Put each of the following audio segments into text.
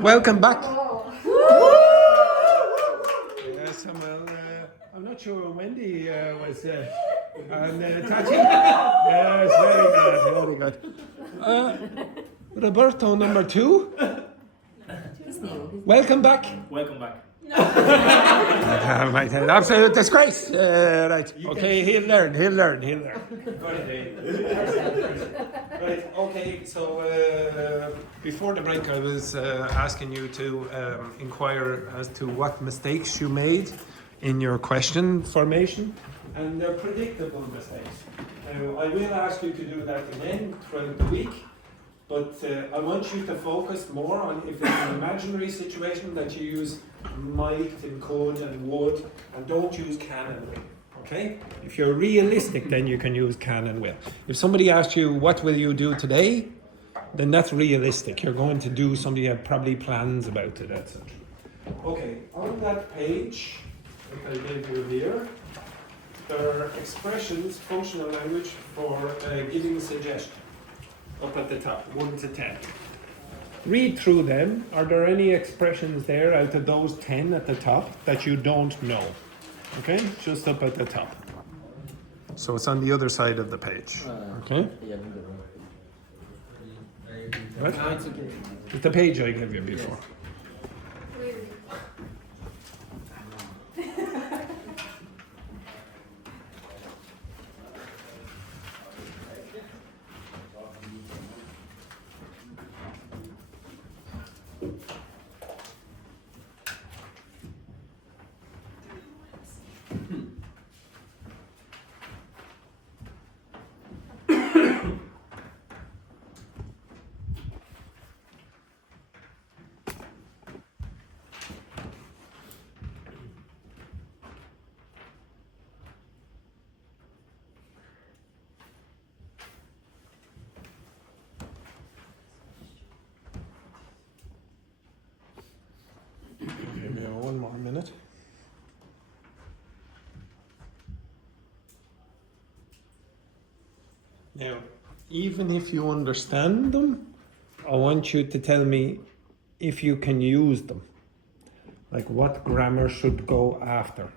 Welcome back. Yes, I'm not sure Wendy was and Tachi. Yes, very good. Roberto, number 2. Welcome back. Welcome back. Right, an absolute disgrace. Right, okay, he'll learn. Right, okay, so before the break I was asking you to inquire as to what mistakes you made in your question formation, and they're predictable mistakes. Now, I will ask you to do that again throughout the week, but I want you to focus more on if it's an imaginary situation that you use might and could and would, and don't use can and will. Okay? If you're realistic, then you can use can and will. If somebody asks you, what will you do today? Then that's realistic. You're going to do something you have probably plans about it, etc. Okay, on that page that I gave you here, there are expressions, functional language for giving suggestion. Up at the top, 1 to 10. Read through them. Are there any expressions there out of those 10 at the top that you don't know? Okay, just up at the top. So it's on the other side of the page. Okay? What? No, it's okay. It's the page I gave you before. Give me 1 more minute. Now, even if you understand them, I want you to tell me if you can use them. Like what grammar should go after.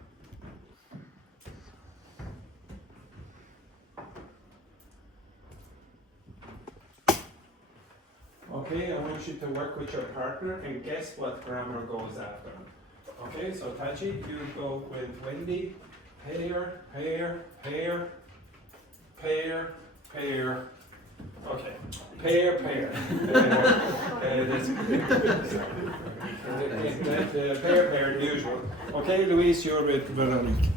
Okay, I want you to work with your partner and guess what grammar goes after. Okay, so Tachi, you go with Wendy. Pair, pair, pair, pair, pair. Okay, pair, pair. Pair, pair, usual. Okay, Luis, you're with Veronique.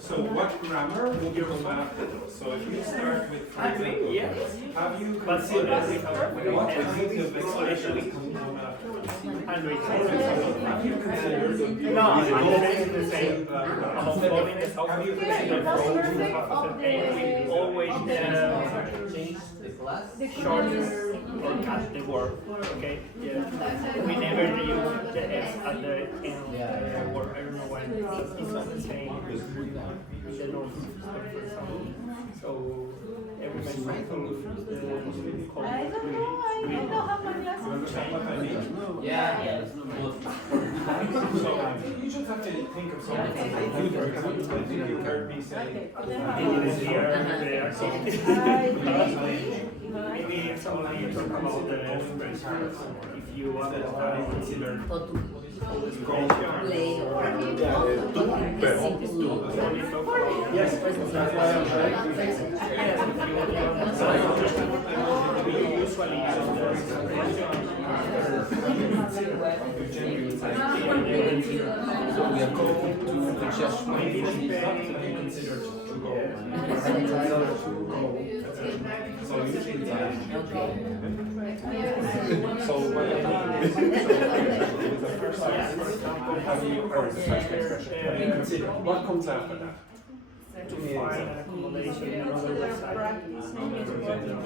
So what grammar will you come after those? So if you start with, for example, have you considered what kind of expressions come after those? Have you considered the same. Have you considered We always change the shorter or cut the word. Okay? Yeah. We never use the S at the end of the word. I don't know why. It's not the same. The north, for example. So every mention called I don't know how my glasses. Yeah. So you just have to think of something. I think you heard me say. Maybe it's only talk about the expressions. If you consider Yes, that's why I'm trying to fix it. We usually So we are going to just Consider to go. So usually it's so what I mean is, with the first expression, how do you consider? What comes after that? to find an accommodation in another website.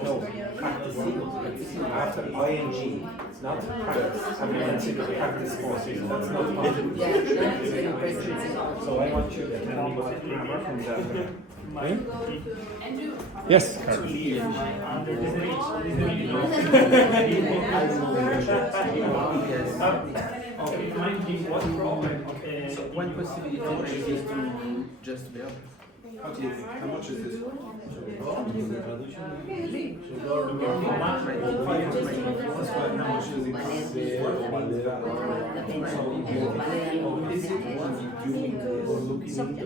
No, practicing after ing, not practice. Have you considered practice courses? That's not possible. So I want you to tell me what grammar from that. Yes. Under this page. Okay, might be one problem. So one possibility is to just verb. How do you think? How much is this? How much is it?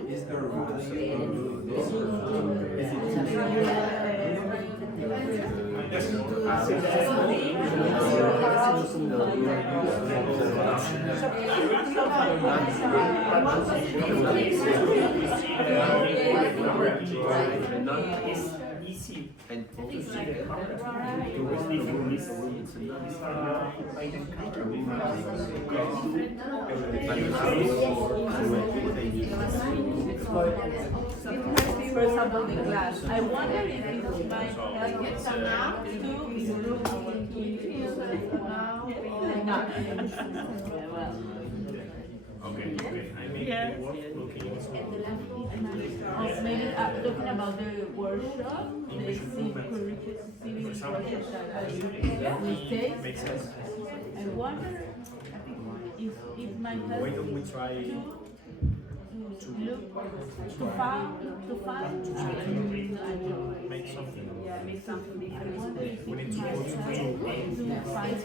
Is there a It's easy And to see the context. It's difficult. It's hidden For example, the class. I wonder if it might help maybe talking about the workshop, the civic workshop that we take. Makes sense. I wonder if it might help Why don't we try to look to find make something? yeah, make something different. I wonder if We it need to might go help to find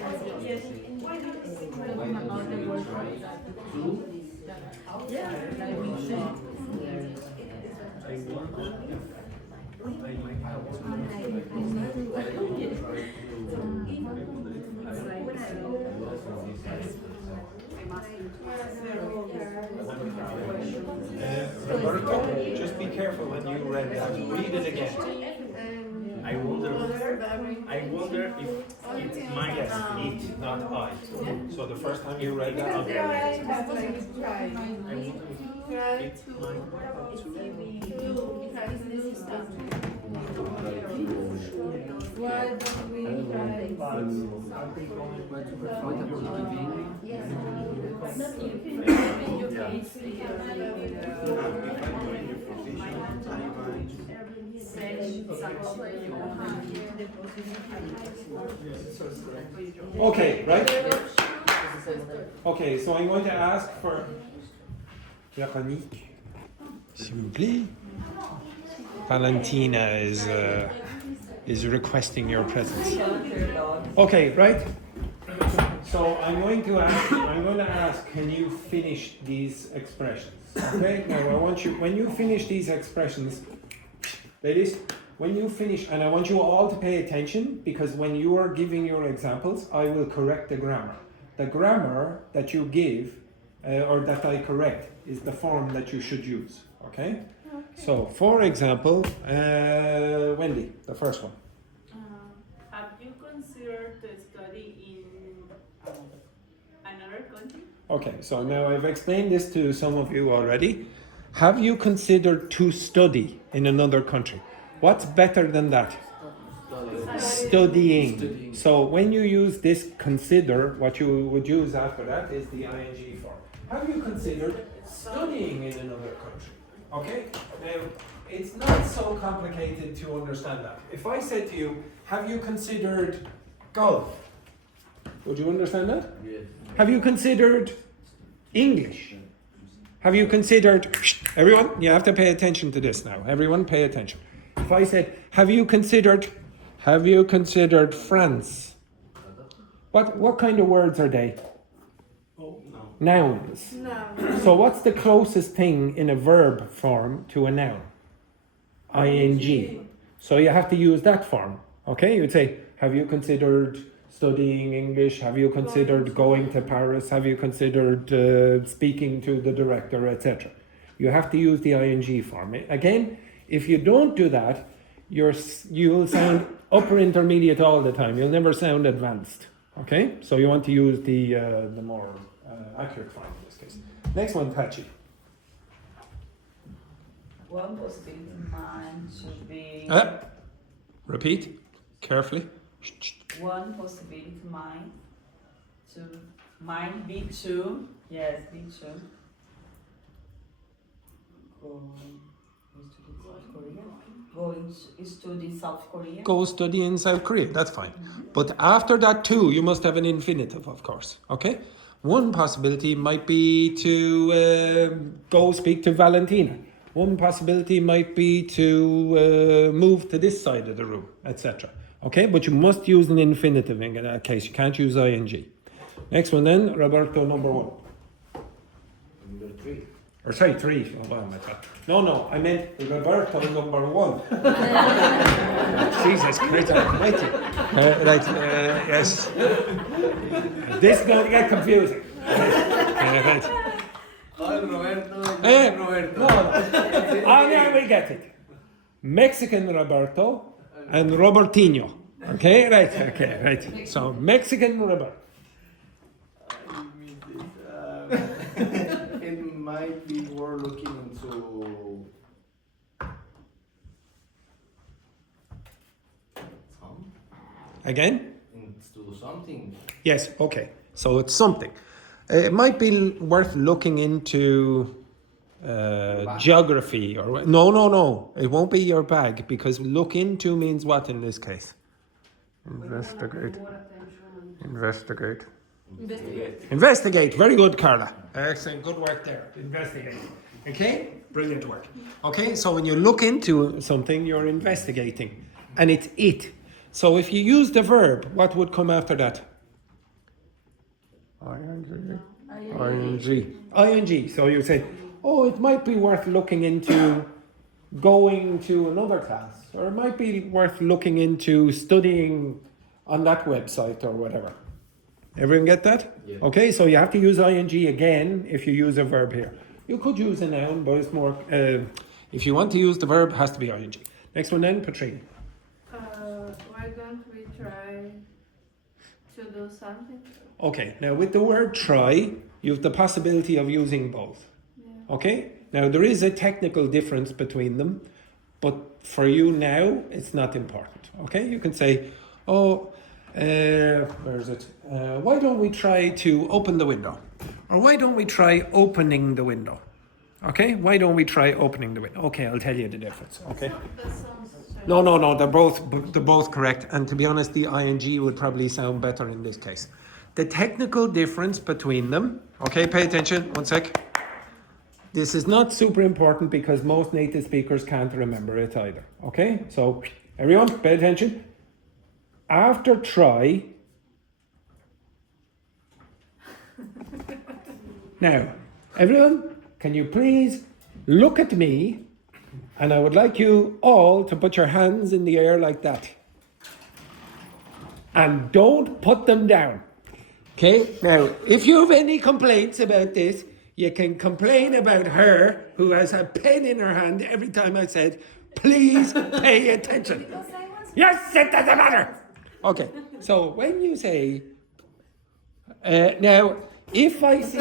talking about the workshop that we take. Roberto, just be careful when you read that. Read it again. I wonder if it might Yes, it, not I. So the first time you read that, I wonder if it might Okay, right? Okay, so I'm going to ask for Véronique, s'il vous plaît. Valentina is requesting your presence. Okay, right? So I'm going to ask, can you finish these expressions? Okay, now I want you, when you finish these expressions, ladies, when you finish, and I want you all to pay attention, because when you are giving your examples, I will correct the grammar. The grammar that you give, or that I correct, is the form that you should use, okay? So, for example, Wendy, the first one. Have you considered to study in another country? Okay, so now I've explained this to some of you already. Have you considered to study in another country? What's better than that? Studying. So when you use this consider, what you would use after that is the ing form. Have you considered studying in another country? Okay? Now, it's not so complicated to understand that. If I said to you, have you considered golf? Would you understand that? Yes. Have you considered English? Have you considered, everyone, you have to pay attention to this now. Everyone pay attention. If I said, have you considered France? What kind of words are they? Nouns. So what's the closest thing in a verb form to a noun? ing. So you have to use that form. Okay? You'd say, have you considered studying English? Have you considered going to Paris? Have you considered speaking to the director, etc.? You have to use the ing form. Again, if you don't do that, you'll sound upper intermediate all the time. You'll never sound advanced. Okay? So you want to use the more accurate form in this case. Next one, Pachi. One possibility mine should be. Repeat carefully. One possibility mine be to. Yes, be to. Going to study South Korea. Go study in South Korea, that's fine. But after that too, you must have an infinitive, of course. Okay? One possibility might be to go speak to Valentina. One possibility might be to move to this side of the room, etc. Okay? But you must use an infinitive in that case. You can't use ing. Next one then, Roberto, number 1. Number 3. Or sorry, 3. Hold on, I thought. No, I meant Roberto number 1. Jesus Christ almighty. Yes. This is going to get confusing. Right. Roberto. No. Oh, yeah, we get it. Mexican Roberto and Robertinho. Okay, right. So, Mexican Roberto. It might be worth looking into Again? into something. Yes, okay. So it's something. It might be worth looking into geography or no. It won't be your bag because look into means what in this case? Investigate. Investigate. Very good, Carla. Excellent. Good work there. Investigate. Okay? Brilliant work. Okay, so when you look into something, you're investigating. And it's it. So if you use the verb, what would come after that? ing. So you say, oh, it might be worth looking into going to another class. Or it might be worth looking into studying on that website or whatever. Everyone get that? Yeah. Okay, so you have to use ing again if you use a verb here. You could use a noun, but it's more, if you want to use the verb, it has to be ing. Next one then, Patrine. Why don't we try to do something? Okay, now with the word try, you have the possibility of using both. Yeah. Okay, now there is a technical difference between them, but for you now, it's not important. Okay, you can say, where is it? Why don't we try to open the window? Or why don't we try opening the window? Okay, why don't we try opening the window? Okay, I'll tell you the difference. Okay. That sounds strange. No, they're both correct. And to be honest, the ing would probably sound better in this case. The technical difference between them, okay, pay attention, 1 sec. This is not super important because most native speakers can't remember it either. Okay, so everyone, pay attention. After try, now, everyone, can you please look at me, and I would like you all to put your hands in the air like that. And don't put them down. Okay, now, if you have any complaints about this, you can complain about her who has a pen in her hand every time I said, please pay attention. Yes, it doesn't matter. Okay, so when you say, now, if I see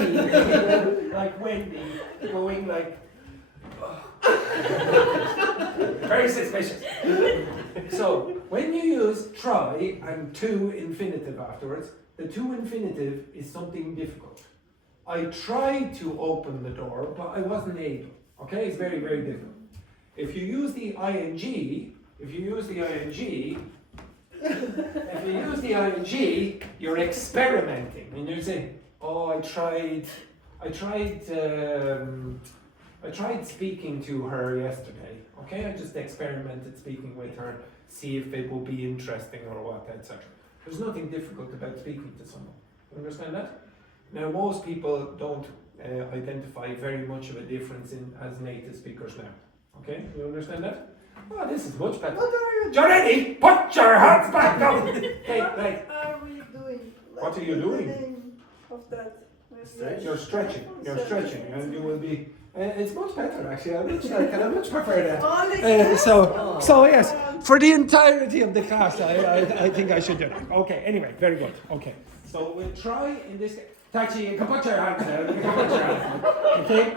like Wendy going like, very suspicious. So when you use try and to infinitive afterwards, the to infinitive is something difficult. I tried to open the door, but I wasn't able. Okay, it's very, very difficult. If you use the ing, you're experimenting, and you say, "Oh, I tried speaking to her yesterday. Okay, I just experimented speaking with her, see if it will be interesting or what, etc." There's nothing difficult about speaking to someone. Understand that? Now, most people don't identify very much of a difference as native speakers now. Okay, you understand that? Oh, this is much better. You're ready? Put your hands back down. Okay, right. What are we doing? What are you doing? The name of that. You're stretching, and you will be. It's much better actually. I much prefer that. So yes, for the entirety of the class, I think I should do that. Okay. Anyway, very good. Okay. So we'll try in this. Tachi, you can put your hands down. Okay.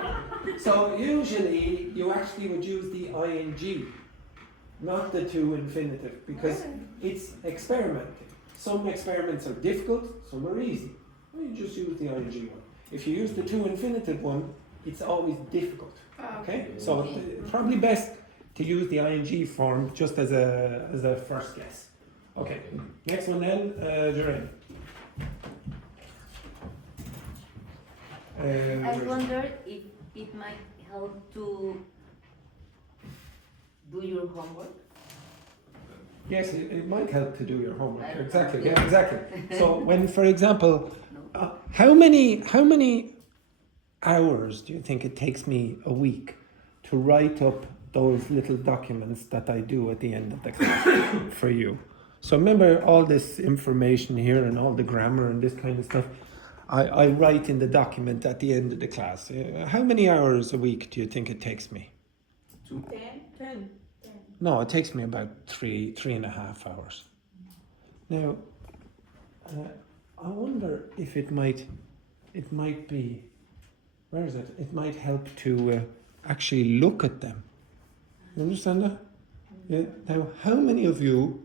So usually you actually would use the ing, not the to infinitive, because it's experimenting. Some experiments are difficult, some are easy. Well, you just use the ing one. If you use the to infinitive one, it's always difficult. Okay? So probably best to use the ing form just as a first guess. Okay, next one then, Jermaine. I wonder if it might help to do your homework. Yes, it might help to do your homework. Exactly. Yeah, exactly. So when, for example, how many hours do you think it takes me a week to write up those little documents that I do at the end of the class for you? So remember all this information here and all the grammar and this kind of stuff. I write in the document at the end of the class. How many hours a week do you think it takes me? 10. No, it takes me about 3.5 hours. Now, I wonder if it might be, where is it? It might help to actually look at them. You understand that? Yeah. Now, how many of you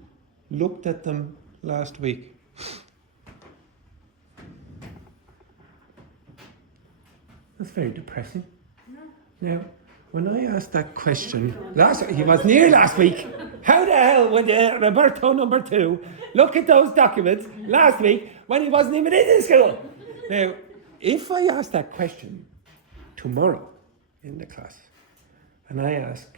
looked at them last week? That's very depressing. Now, when I asked that question he wasn't here last week. How the hell would Roberto number 2 look at those documents last week when he wasn't even in the school? Now, if I ask that question tomorrow in the class, and I'll ask,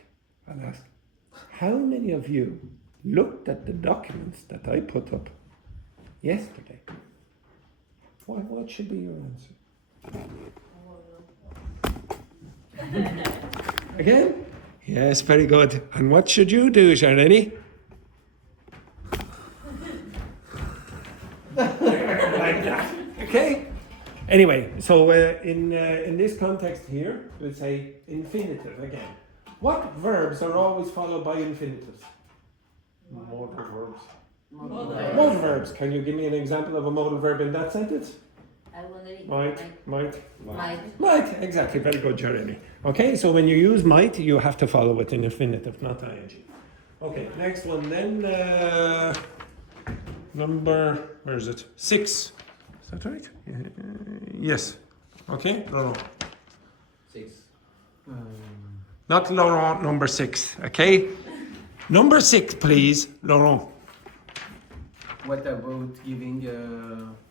how many of you looked at the documents that I put up yesterday? What should be your answer? Again? Yes, very good. And what should you do, Charlene? Like that. Okay? Anyway, so in this context here, we'll say infinitive again. What verbs are always followed by infinitives? Modal verbs. Modal verbs. Can you give me an example of a modal verb in that sentence? I wonder if Might. might. Exactly. Very good, Jeremy. Okay, so when you use might, you have to follow with an infinitive, not ing. Okay, next one then. Number, where is it? 6. Is that right? Yes. Okay, Laurent. 6. Not Laurent, number 6. Okay? Number 6, please, Laurent. What about giving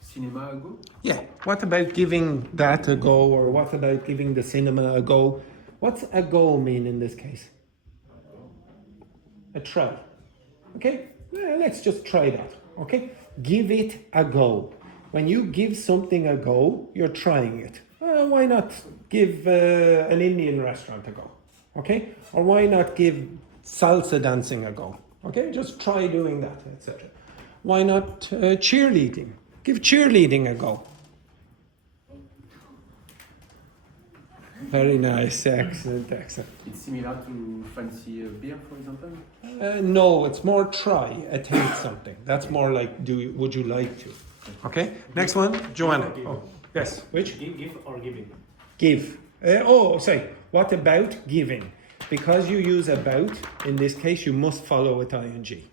cinema a go? Yeah, what about giving that a go, or what about giving the cinema a go? What's a go mean in this case? A try. Okay, let's just try that. Okay, give it a go. When you give something a go, you're trying it. Why not give an Indian restaurant a go? Okay, or why not give salsa dancing a go? Okay, just try doing that, etc. Why not cheerleading? Give cheerleading a go. Very nice, excellent. It's similar to fancy beer, for example? No, it's more try, attempt something. That's more like would you like to? Okay, next one, Joanna. Oh, yes, which? Give or giving? Give. What about giving? Because you use about, in this case, you must follow with ing.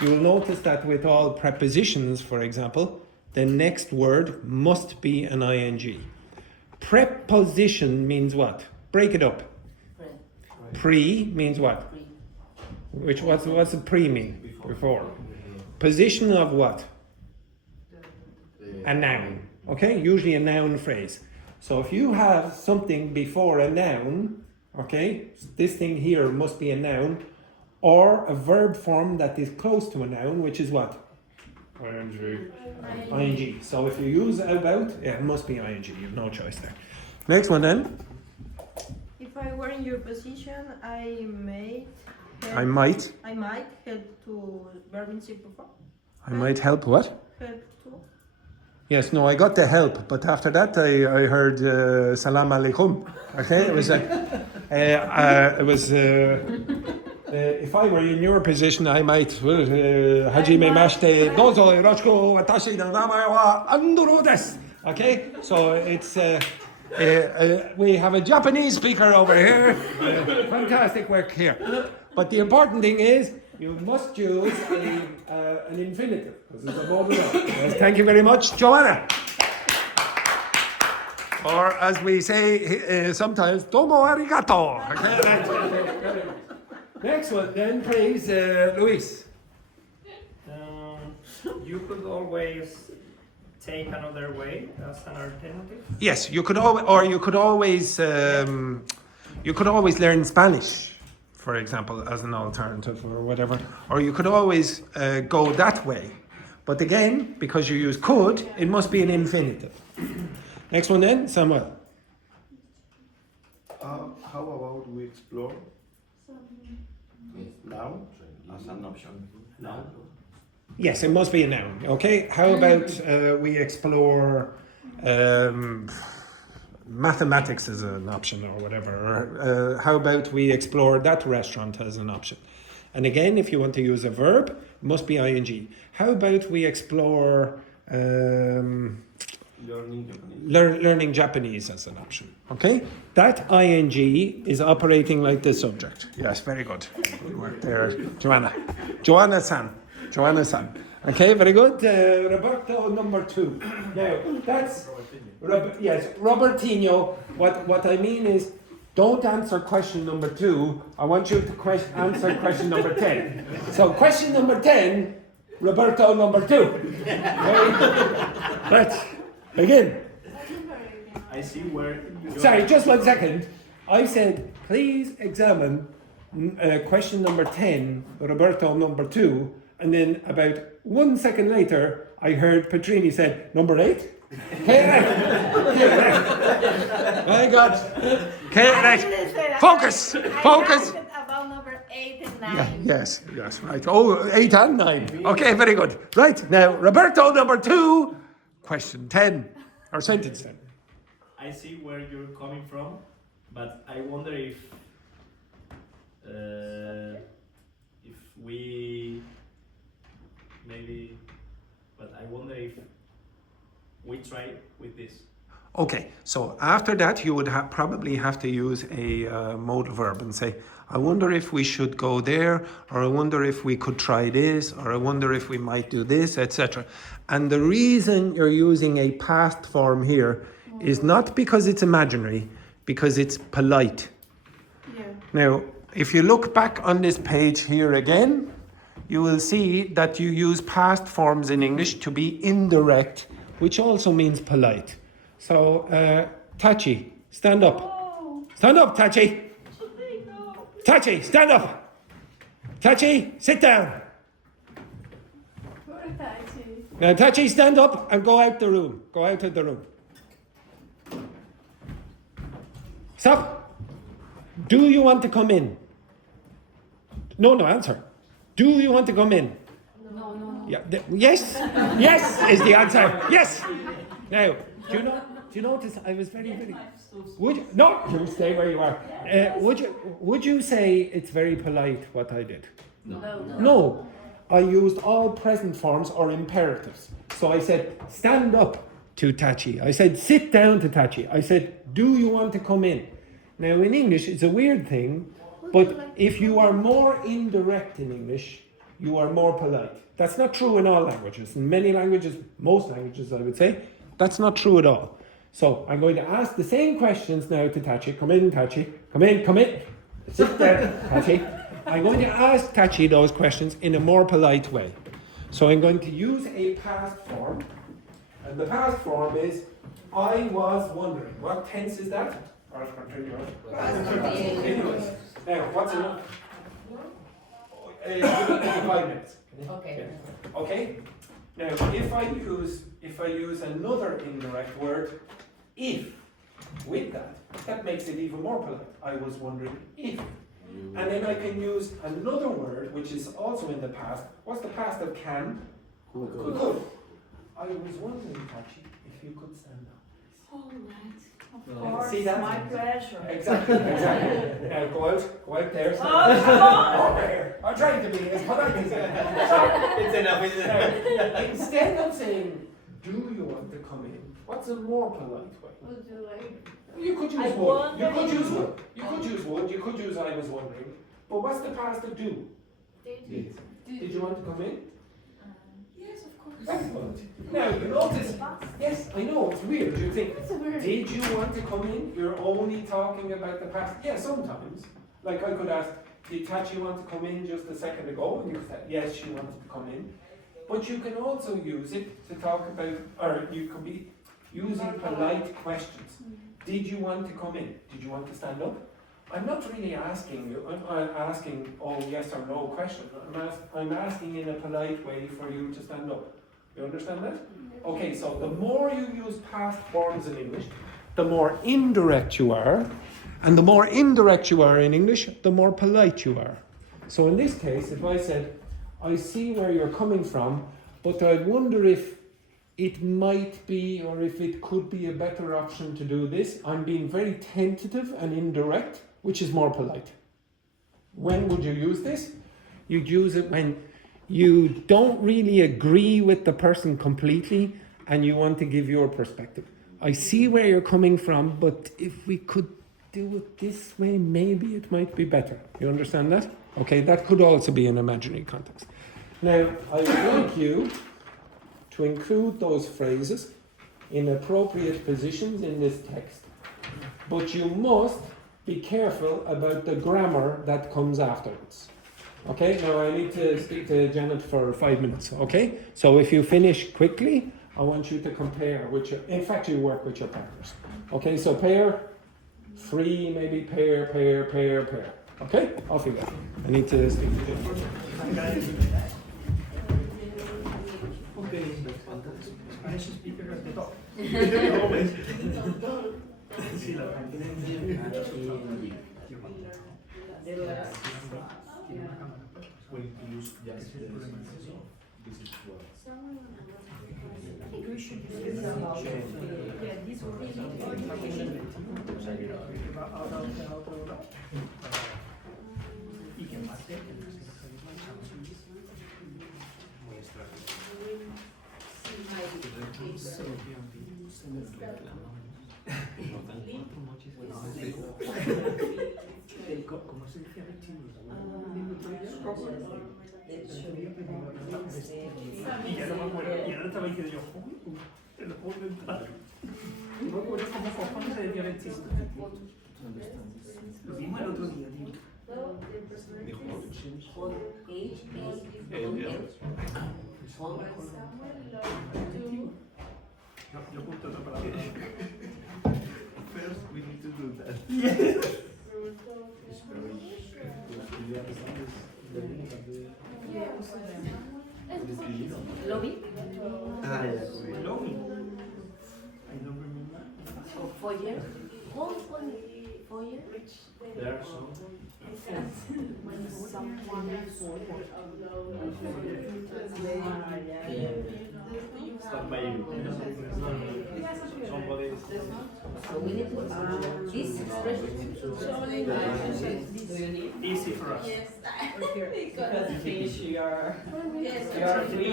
You will notice that with all prepositions, for example, the next word must be an ing. Preposition means what? Break it up. Pre means what? What's the pre mean? Before. Position of what? A noun. Okay? Usually a noun phrase. So if you have something before a noun, okay, this thing here must be a noun, or a verb form that is close to a noun, which is what? ing. So if you use about, it must be ing. You have no choice there. Next one then. If I were in your position, I might help to verb in simple form. I might help what? Help to. Yes, no, I got the help, but after that I heard salam alaikum. Okay, it was like, if I were in your position, I might, hajime mashte, dozo, rochko, watashi no namae wa anduro desu. Okay, so it's We have a Japanese speaker over here. Fantastic work here. But the important thing is you must use an infinitive because it's a modal verb. Yes, thank you very much, Joanna. Or as we say sometimes, domo arigato. Okay, right. Next one, then, please, Luis. You could always take another way as an alternative. Yes, you could you could always learn Spanish, for example, as an alternative or whatever. Or you could always go that way. But again, because you use could, it must be an infinitive. Next one then, Samuel. How about we explore now as an option? Now? Yes, it must be a noun. Okay, how about we explore mathematics as an option or whatever? Or how about we explore that restaurant as an option? And again, if you want to use a verb, it must be ing. How about we explore learning Japanese as an option? Okay, that ing is operating like the subject. Yes, very good. Good work there, Joanna. Joanna-san. Okay, very good. Roberto, number 2. Now, that's... yes, Robertinho. What I mean is, don't answer question number 2. I want you to answer question number 10. So, question number 10, Roberto, number 2. Let's begin. I see where. Sorry, just 1 second. I said, please examine question number 10, Roberto, number 2. And then about 1 second later, I heard Petrini said, number 8? Very good. Focus. About number 8 and 9. Yes, right. Oh, 8 and 9. Okay, very good. Right, now, Roberto, number 2, question 10, or sentence 10. I see where you're coming from, but I wonder if we maybe, but I wonder if we try with this. Okay, so after that you would probably have to use a modal verb and say, I wonder if we should go there, or I wonder if we could try this, or I wonder if we might do this, etc. And the reason you're using a past form here is not because it's imaginary, because it's polite. Yeah. Now, if you look back on this page here again, you will see that you use past forms in English to be indirect, which also means polite. So, Tachi, stand up. Oh, Stand up, Tachi. no. Tachi, stand up. Tachi, sit down. Poor Tachi. Now, Tachi, stand up and go out the room. Go out of the room. Stop. Do you want to come in? No, answer. Do you want to come in? No. Yeah. Yes. Yes is the answer. Yes. Now, do you notice I was very. You stay where you are. Would you say it's very polite what I did? No. I used all present forms or imperatives. So I said, stand up to Tachi. I said, sit down to Tachi. I said, do you want to come in? Now in English, it's a weird thing, but if you are more indirect in English, you are more polite. That's not true in all languages. In many languages, most languages I would say, that's not true at all. So I'm going to ask the same questions now to Tachi. Come in, Tachi. Come in. Sit down, Tachi. I'm going to ask Tachi those questions in a more polite way. So I'm going to use a past form. And the past form is, I was wondering. What tense is that? Past continuous. Continuous. Now, what's enough? 5 minutes. Okay. Now, if I use another indirect word, if, with that makes it even more polite. I was wondering if. And then I can use another word, which is also in the past. What's the past of can? Could. I was wondering, Tachi, if you could stand up. All right. Of course, See that? my pleasure. Exactly. Now go out there. Oh, come on! Over here. I'm trying to be as polite as I can. It's enough, isn't it? Instead of saying, do you want to come in? What's a more polite way? Would you like You could use I would. You wonder could if- use would. You could use would. You could use I was wondering. But what's the past of do? Did. Did you want to come in? Yes, of course. Excellent. Now you notice. Yes, I know it's weird. You think, did you want to come in? You're only talking about the past. Yeah, sometimes. Like I could ask, did Tachi want to come in just a second ago? And you could say, yes, she wanted to come in. But you can also use it to talk about, or you could be using polite questions. Did you want to come in? Did you want to stand up? I'm not really asking you, I'm asking all yes or no question. I'm asking in a polite way for you to stand up. You understand that? Okay, so the more you use past forms in English, the more indirect you are, and the more indirect you are in English, the more polite you are. So in this case, if I said, I see where you're coming from, but I wonder if it might be, or if it could be a better option to do this, I'm being very tentative and indirect, which is more polite. When would you use this? You'd use it when you don't really agree with the person completely and you want to give your perspective. I see where you're coming from, but if we could do it this way, maybe it might be better. You understand that? Okay, that could also be an imaginary context. Now, I would like you to include those phrases in appropriate positions in this text, but you must be careful about the grammar that comes afterwards. Okay, now I need to speak to Janet for 5 minutes, okay? So if you finish quickly, I want you to compare with your, in fact you work with your partners. Okay, so pair, 3, maybe pair. Okay, off you go. I need to speak to Janet. Spanish speaker at the top. Sí, la When you use just this is what. y que parte ¿cómo se decía vestidos? Y ya no me acuerdo, y ahora estaba diciendo yo, te lo puedo inventar. No me acuerdo cómo cojones se decía vestidos. Lo vimos el otro día, tío. Yo apunto otra palabra. First, we need to do that. Lobby? Ah, yeah. Lobby. I don't remember. Oh, 4 years? Whole 4 years? There are some. Start by you. Somebody is. So we need to this expression. Easy for us. Because in case you are Yes, free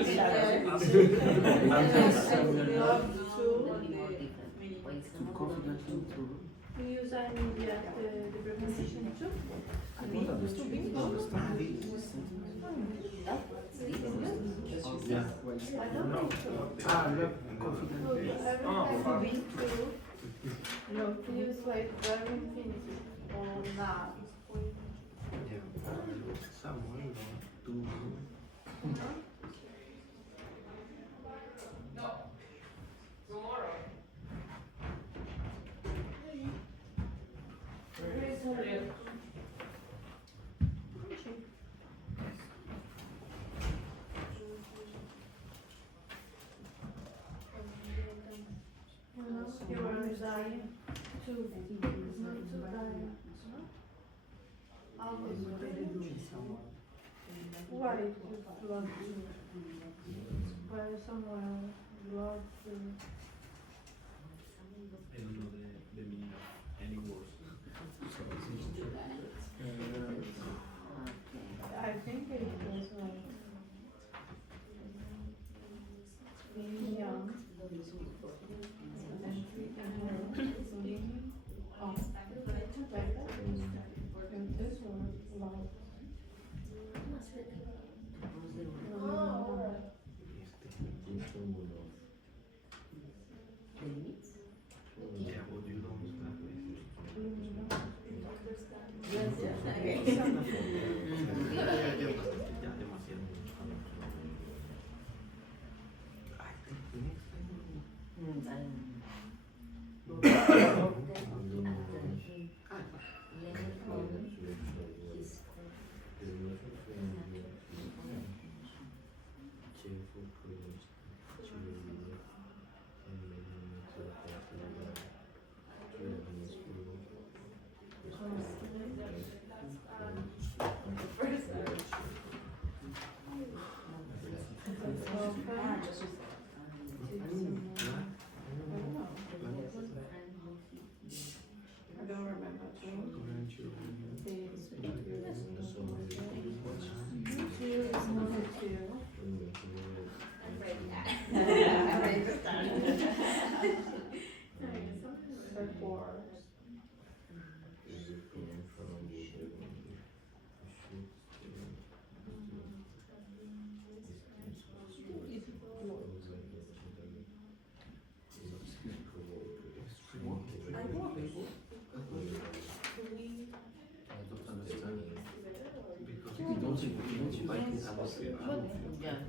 To use the preposition to. Yeah. I don't think so. So every time to be to, to use like verb infinitive or now. Someone to. You are dying to not to die. Always. Why to love to? Why someone love to? I don't know the meaning of any words. I think it was like being young and treating her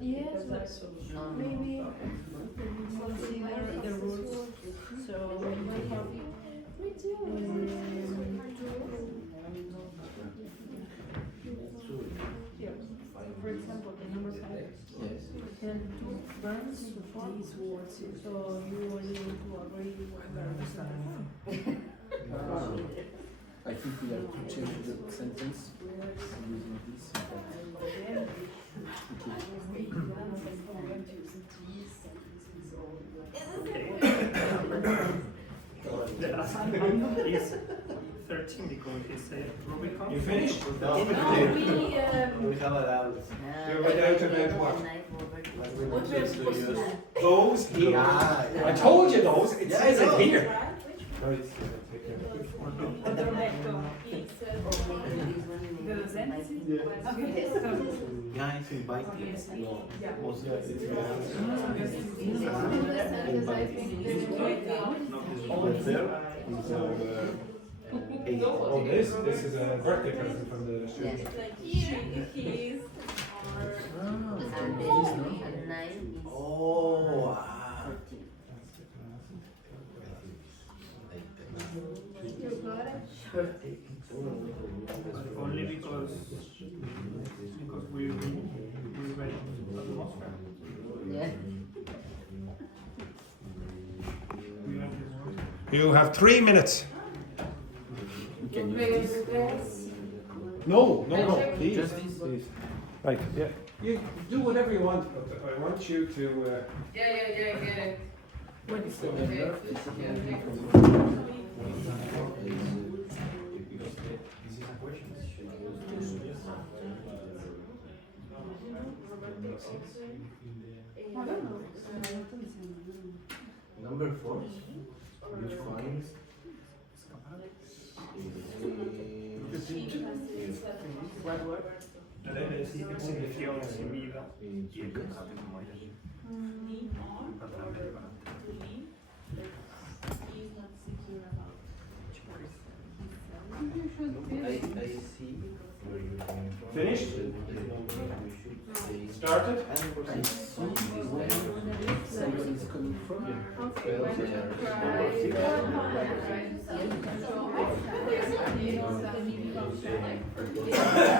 Yes, but maybe consider the rules. So here, for example, the number 5 and verbs these words. So you are able to agree with verbs. I think we have to change the sentence using this. The last one is 13 because it's a Rubicon. You finished? No, we We have allowed. You went out about what? what we're supposed to do. Those here. Yeah. I told you those. It Yeah, says I know. it here. Guys inviting. No. Most Because I think this Oh, this is a birthday present from the student. He's And 9 is Oh, wow. you got it. Only because we read atmosphere. yeah. We read this word. You have 3 minutes. We can use this. No, please. Just this. Right, yeah. You do whatever you want, but I want you to. Yeah. What is the number? Number 4. Which coins? What word? Definición sin vida. I see where you're coming from. Finished? You should say Started? I see where someone is coming from.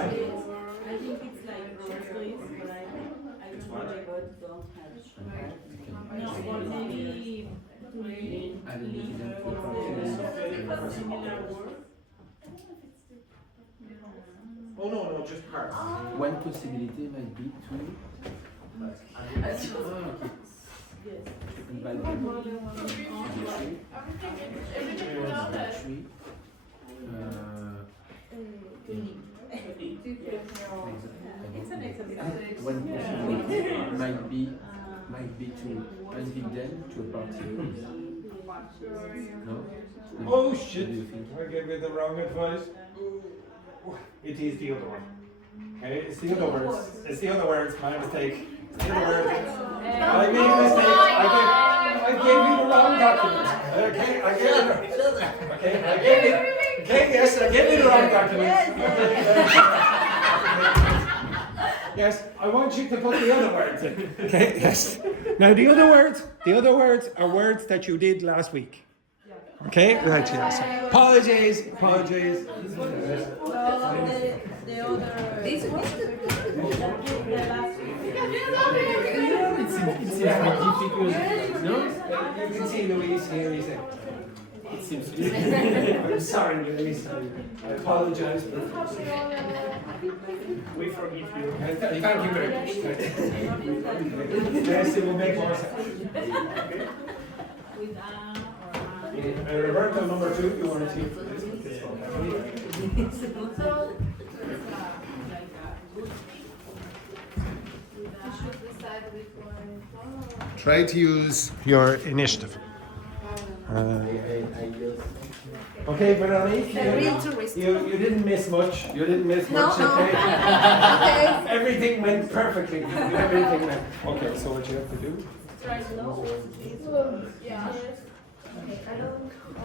I think it's like translate, but I don't know the words don't have. No, or maybe similar word. Oh no, just part. One possibility might be to It's an exercise. one possibility might be to invite them to a party. No? Oh What shit! do you think? I gave you the wrong advice. It is the other one. Okay, it's the other words. It's the other words. My mistake. It's the other words. I made a mistake. I gave you the wrong document. Okay, I gave you. Okay, yes, I gave you the wrong document. Yes, I want you to put the other words in. Okay, yes. Now the other words are words that you did last week. Okay, right, yes. Apologies. The other. This one? The last It seems difficult. No? You can see Louise here. He's like, It seems I'm sorry, Louise. I apologize. We forgive you. Thank you very much. Yes, it will make more sense. with Roberto, number 2, you want to see for this? Try to use your initiative. Okay, Veronique, you didn't miss much. Okay? Everything went perfectly. Everything went. Okay, so what you have to do?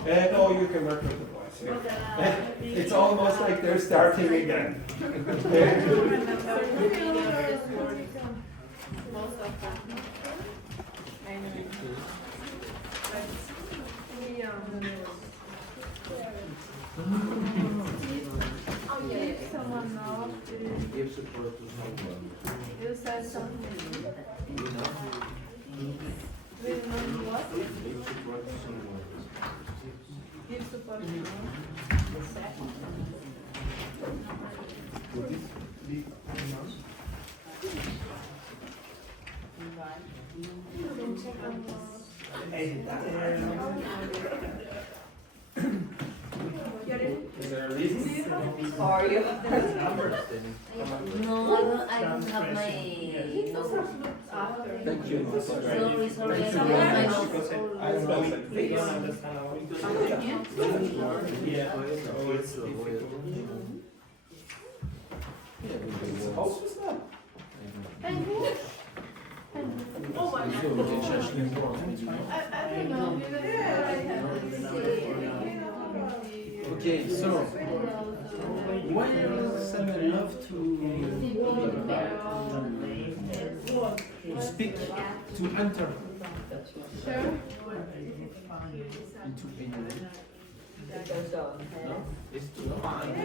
No, you can work with the voice. It's almost like they're starting again. Most of them. Anyway. If someone knows, Give support to someone. you said something. You know? Will know what? Give support to someone. Give support to Would this be enough? Is there a reason? How are you? Numbers then. No, I don't have my notebook. Thank you. Sorry, I don't have my notebook. I don't know. They don't understand our English. Yeah, so it's difficult. Supposed to stop. Oh my God. I don't know. Okay, so why does someone love to speak to enter Sure. into any No? It's to find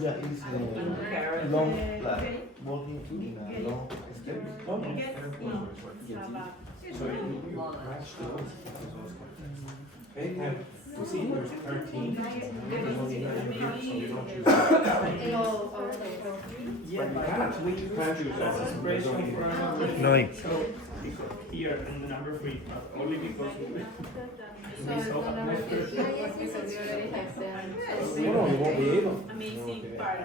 Yeah, it's a long plan. Walking in a long step. So you match those. Okay, now, you see there's 13. There's only 9 here, so you don't choose that. Yeah, You can't use that's that. expression for number 9. So because here in the number 3, but only because we So it's the number 50 because you already have them. No, you won't be able. Amazing part.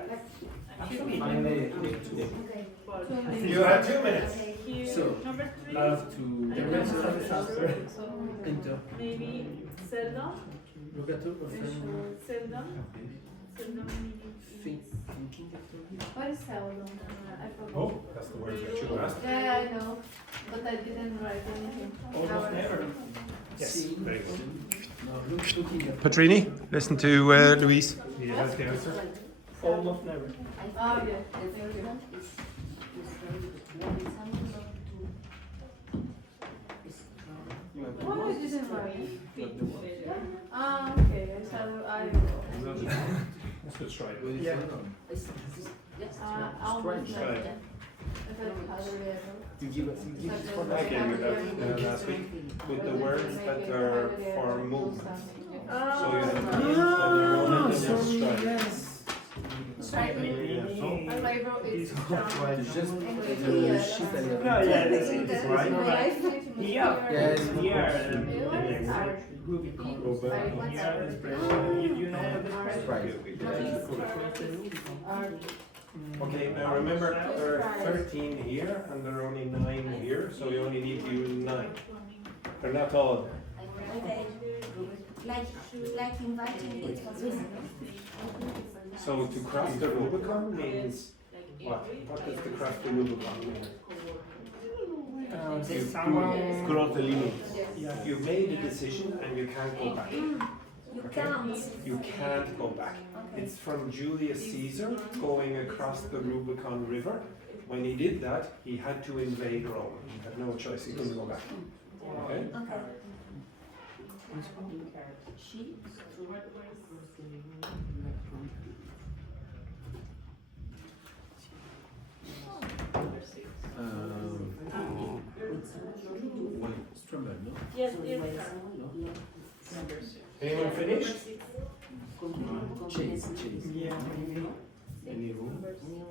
You have 2 minutes. So, Number 3, love to the rest is a disaster. enter. maybe seldom. Locator of Seldom. Seldom thinking after you. What is seldom? I forgot. Oh, that's the word that you asked. Yeah, I know. But I didn't write anything. Almost never. Yes, very good. Now looking at Petrini, listen to Luis. He has the answer. Almost never. Oh, yeah. Thank you. What I didn't write? Ah, okay. So I Let's try it. Yeah. almost Try like it. that. I thought how do we ever? you give us I gave you that last week with the words that are for movement. So you have and I wrote it. just sheet No, yeah, this is right. Here, Yes. here, Rubicon. Here, expression. You know the expression. Okay, now remember there are 13 here and there are only 9 here, so you only need to use 9. They're not all. Like inviting it was So to cross the Rubicon means what? What does to cross the Rubicon mean? Someone. Cross the limit. You made a decision and you can't go back. You can't. You can't go back. It's from Julius Caesar going across the Rubicon River. When he did that, he had to invade Rome. He had no choice, he couldn't go back. Okay? Okay. She. Strummer, no? Yes, yes. Anyone finished? Chase. Yeah. Any room?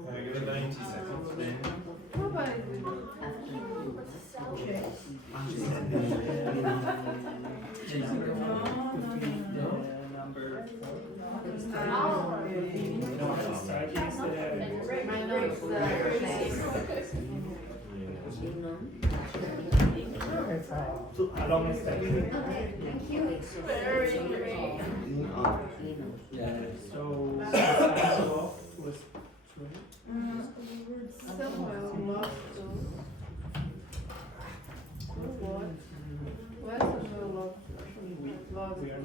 I give it 90 seconds. Nobody did. Number 4. Oh. No, start is My notes. a long step. Thank you. Very great. Yeah. So, start off with Somewhere we must do. I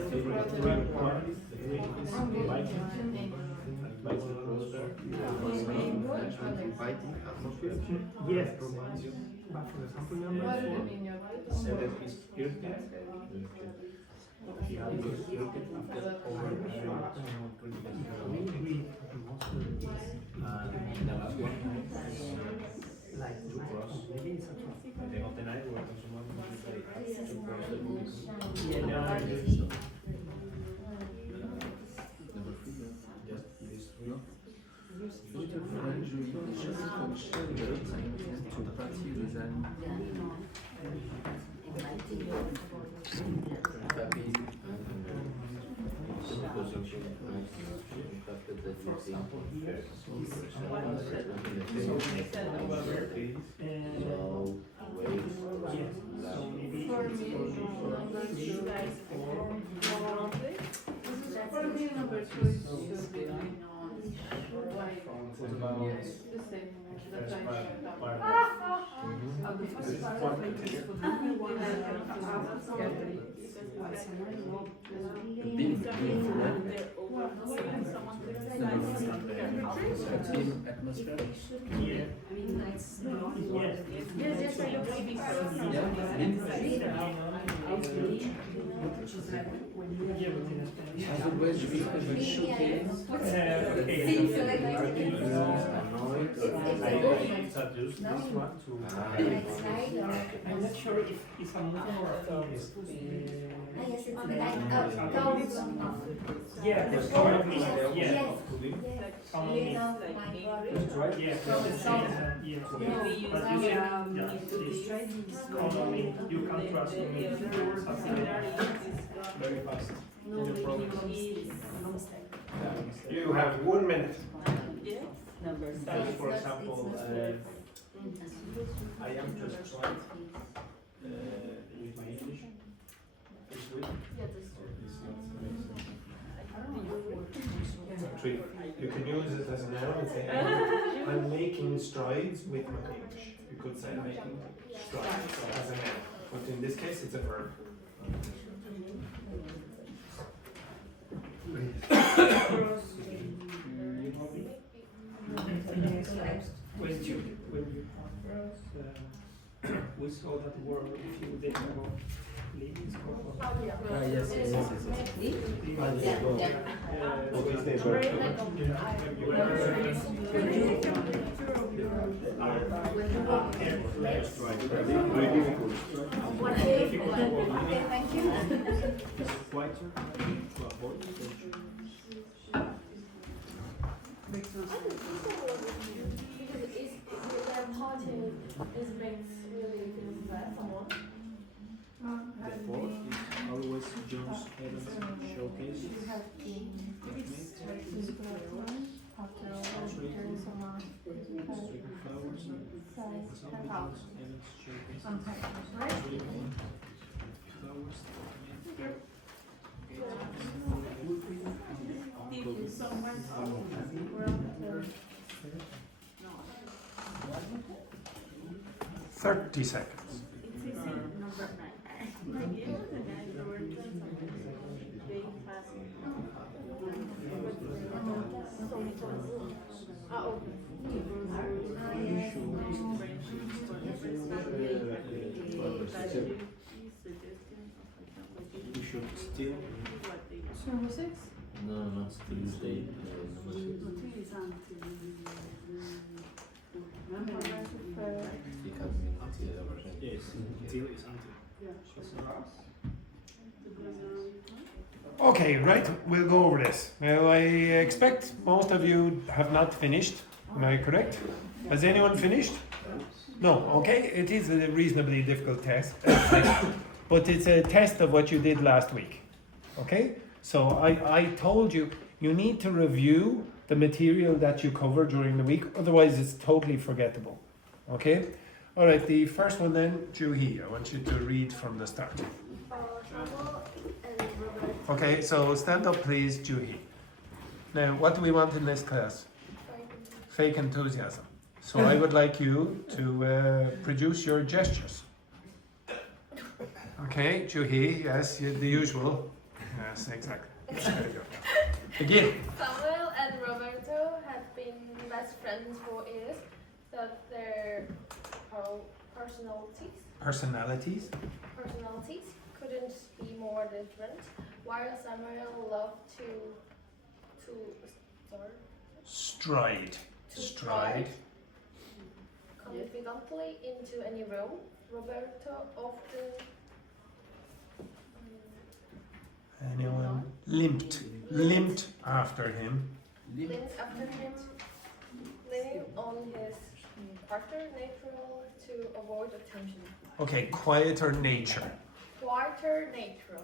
think the green one, the green is biting, and biting prosper. Yes, reminds you. But for example, number 4, 7 is irritant. He had to irritant after over and the last one like to cross. At the end of the night, we're consuming to cross the Rubicon. Number 3, Just these three. Votre frère Julie, choisis comme chef de l'autre to partir les animaux. Atmosphere. Otherwise, we could showcase. I'm not sure if it's a movement or yeah, the story is yeah. You can trust me. Very fast. You have 1 minute. For example, I am just trying with my English this week. Trick. You can use it as a noun and say, I'm making strides with my English. You could say, I'm making strides as a noun. But in this case, it's a verb. When you we saw that word a few days ago. Please go Yes, yes, yes. Thank you. Quieter to avoid the fourth is always John's Evans showcase. Flowers. John's Evans showcase. Flowers. Thirty seconds. You should still. Number 6? No, not Tuesday. Number 6. Yes, till is until. Okay, right, we'll go over this. Now, I expect most of you have not finished. Am I correct? Has anyone finished? No, okay, it is a reasonably difficult test, but it's a test of what you did last week. Okay? So I told you, you need to review the material that you covered during the week, otherwise it's totally forgettable. Okay? Alright, the first one then, Juhi, I want you to read from the start. Okay, so stand up please, Juhi. Now, what do we want in this class? Fake enthusiasm. So I would like you to produce your gestures. Okay, Juhi, yes, the usual. Yes, exactly. There you go. Begin. Samuel and Roberto have been best friends for years, but their personalities couldn't be more different. While Samuel loved to stride confidently into any room, Roberto often Anyone limped after him. leaning on his quieter nature to avoid attention. Okay, quieter nature. Quieter nature.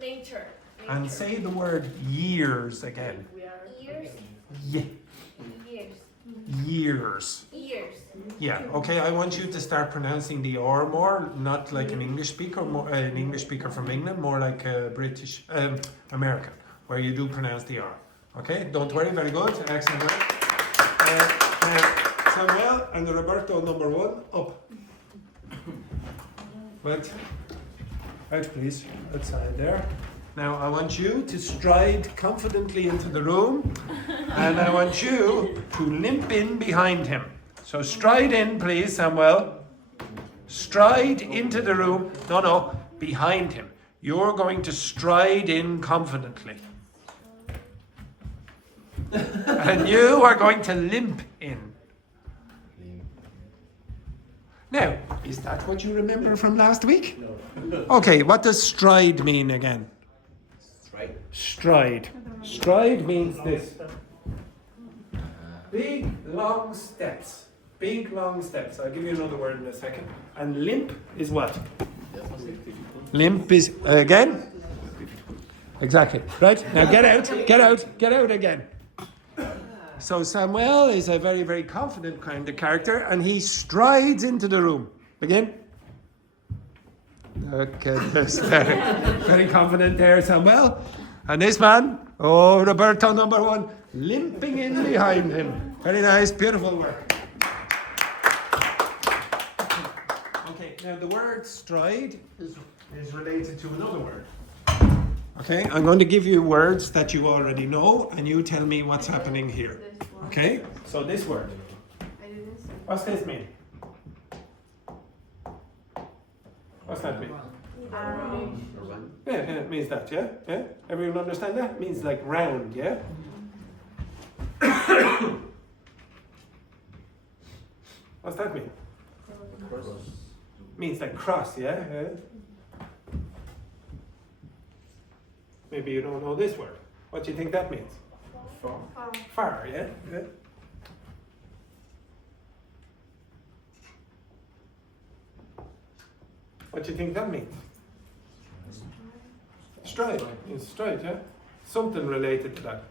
Nature. And say the word years again. Years. Years. Yeah. Okay. I want you to start pronouncing the R more, not like an English speaker, an English speaker from England, more like a British American, where you do pronounce the R. Okay. Don't worry. Very good. Excellent. Samuel and Roberto number 1 up. But out, please. Outside there. Now I want you to stride confidently into the room, and I want you to limp in behind him. So stride in, please, Samuel. Stride into the room. No, behind him. You're going to stride in confidently. And you are going to limp in. Now, is that what you remember from last week? No. Okay, what does stride mean again? Stride. Stride means this. Big, long steps. Big, long steps. I'll give you another word in a second. And limp is what? Limp is, again? Exactly. Right? Now get out again. So Samuel is a very, very confident kind of character, and he strides into the room. Begin. Okay, that's very confident there, Samuel. And this man, Roberto number 1, limping in behind him. Very nice, beautiful work. Okay, now the word stride is related to another word. Okay, I'm going to give you words that you already know, and you tell me what's happening here. Okay, so this word. What's this mean? What's that mean? Yeah, it means that, yeah? Everyone understand that? It means like round, yeah? What's that mean? Cross. Means like cross, yeah? Maybe you don't know this word. What do you think that means? Far, yeah? What do you think that means? Stride. It's stride, yeah? Something related to that.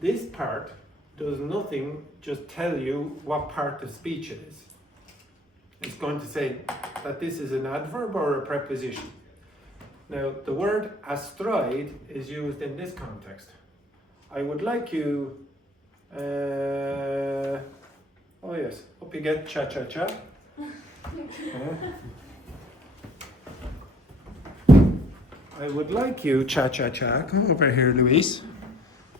This part does nothing, just tell you what part of speech it is. It's going to say that this is an adverb or a preposition. Now, the word astride is used in this context. I would like you, oh yes, up you get cha-cha-cha. I would like you, cha-cha-cha, come over here, Luis,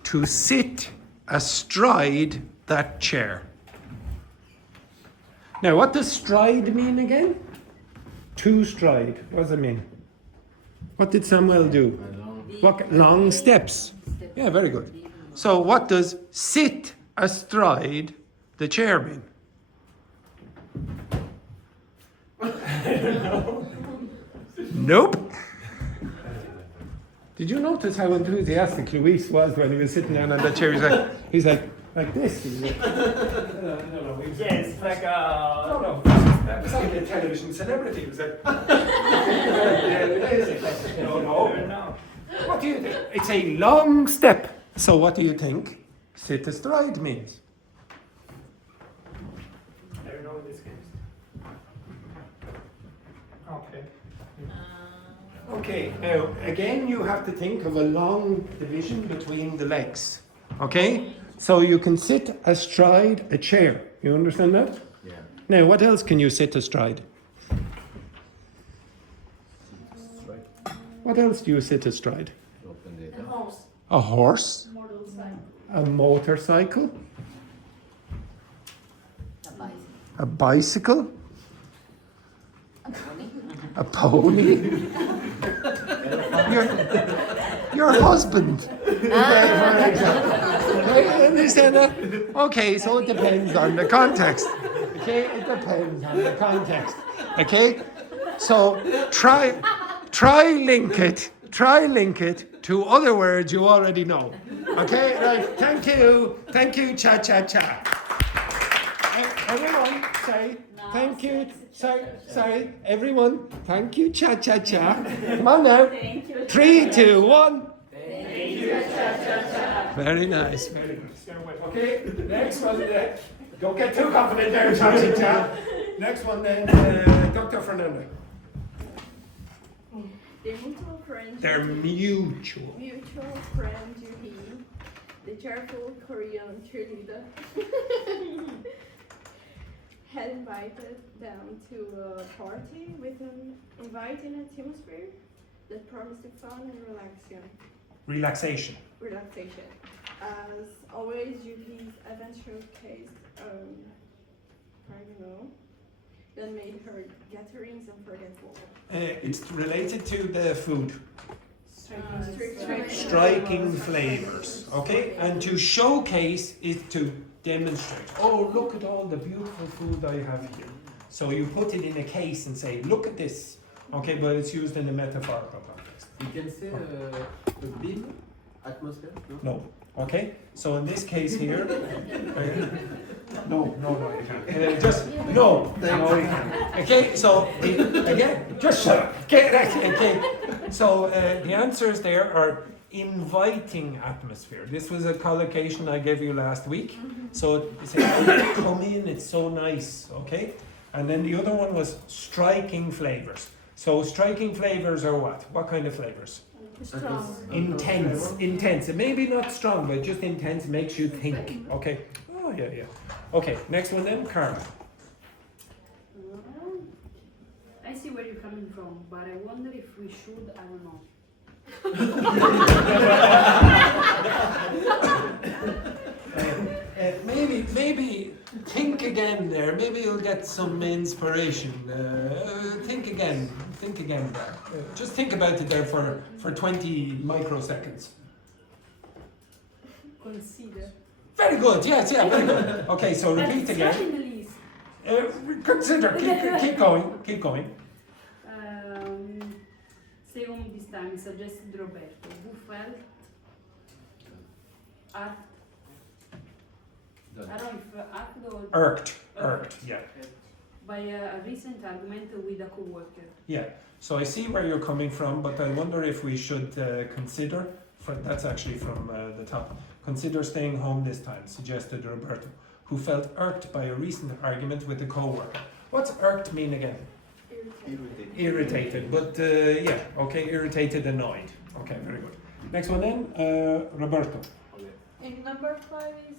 to sit astride that chair. Now, what does stride mean again? To stride. What does it mean? What did Samuel do? What, long steps. Yeah, very good. So what does sit astride the chair mean? Nope. Did you notice how enthusiastic Luis was when he was sitting down on that chair? He's like this. He's like, Yes, like a... No. It's like a television celebrity. It was like, no. What do you think? It's a long step. So what do you think sit astride means? I don't know this case. Okay. Okay, now again you have to think of a long division between the legs. Okay? So you can sit astride a chair. You understand that? Yeah. Now, what else can you sit astride? What else do you sit astride? Open the And horse. A horse? Motorcycle. A motorcycle? A bicycle. A bicycle? A pony? your husband. For example. Okay, understand that? Okay, so it depends on the context. Okay, it depends on the context. Okay, so try link it to other words you already know. Okay, right. Thank you. Cha cha cha. Everyone, say thank you. Sorry, everyone. Thank you. Cha cha cha. Come on now. 3, 2, 1. Thank you. Cha-cha-cha. Very nice. Okay, next one. Don't get too confident there, cha cha cha. Next one then, Dr. Fernando. Their mutual friend. They're mutual. Mutual friend Juhi, the cheerful Korean cheerleader, had invited them to a party with an inviting atmosphere that promised fun and Relaxation. relaxation. As always, Juhi's adventure case, I don't know, that made her gatherings unforgettable. It's related to the food. Striking Striking flavors. Okay, and to showcase is to demonstrate. Oh, look at all the beautiful food I have here. So you put it in a case and say, look at this. Okay, but it's used in a metaphorical context. You can say a big atmosphere, no? No. Okay, so in this case here, no, you can't. Just no, you can't. Okay, so again, just shut up. Okay. So the answers there are inviting atmosphere. This was a collocation I gave you last week. So you say, oh, come in, it's so nice. Okay, and then the other one was striking flavors. So striking flavors are what? What kind of flavors? Strong. Intense. Maybe not strong, but just intense makes you think. Okay. Oh yeah. Okay. Next one then, Carla. I see where you're coming from, but I wonder if we should, I don't know. Maybe think again there. Maybe you'll get some inspiration. Think again there. Just think about it there for 20 microseconds. Consider. Very good. Yes, yeah, very good. Okay, so But repeat it's again. not in the list. Consider. Keep going. Second this time, suggested Roberto, who felt I don't know if acted or Irked. Yeah. by a recent argument with a co-worker. Yeah. So I see where you're coming from, but I wonder if we should consider. That's actually from the top. Consider staying home this time, suggested Roberto, who felt irked by a recent argument with a co-worker. What's irked mean again? Irritated. But yeah, okay, irritated, annoyed. Okay, very good. Next one then, Roberto. And number 5 is.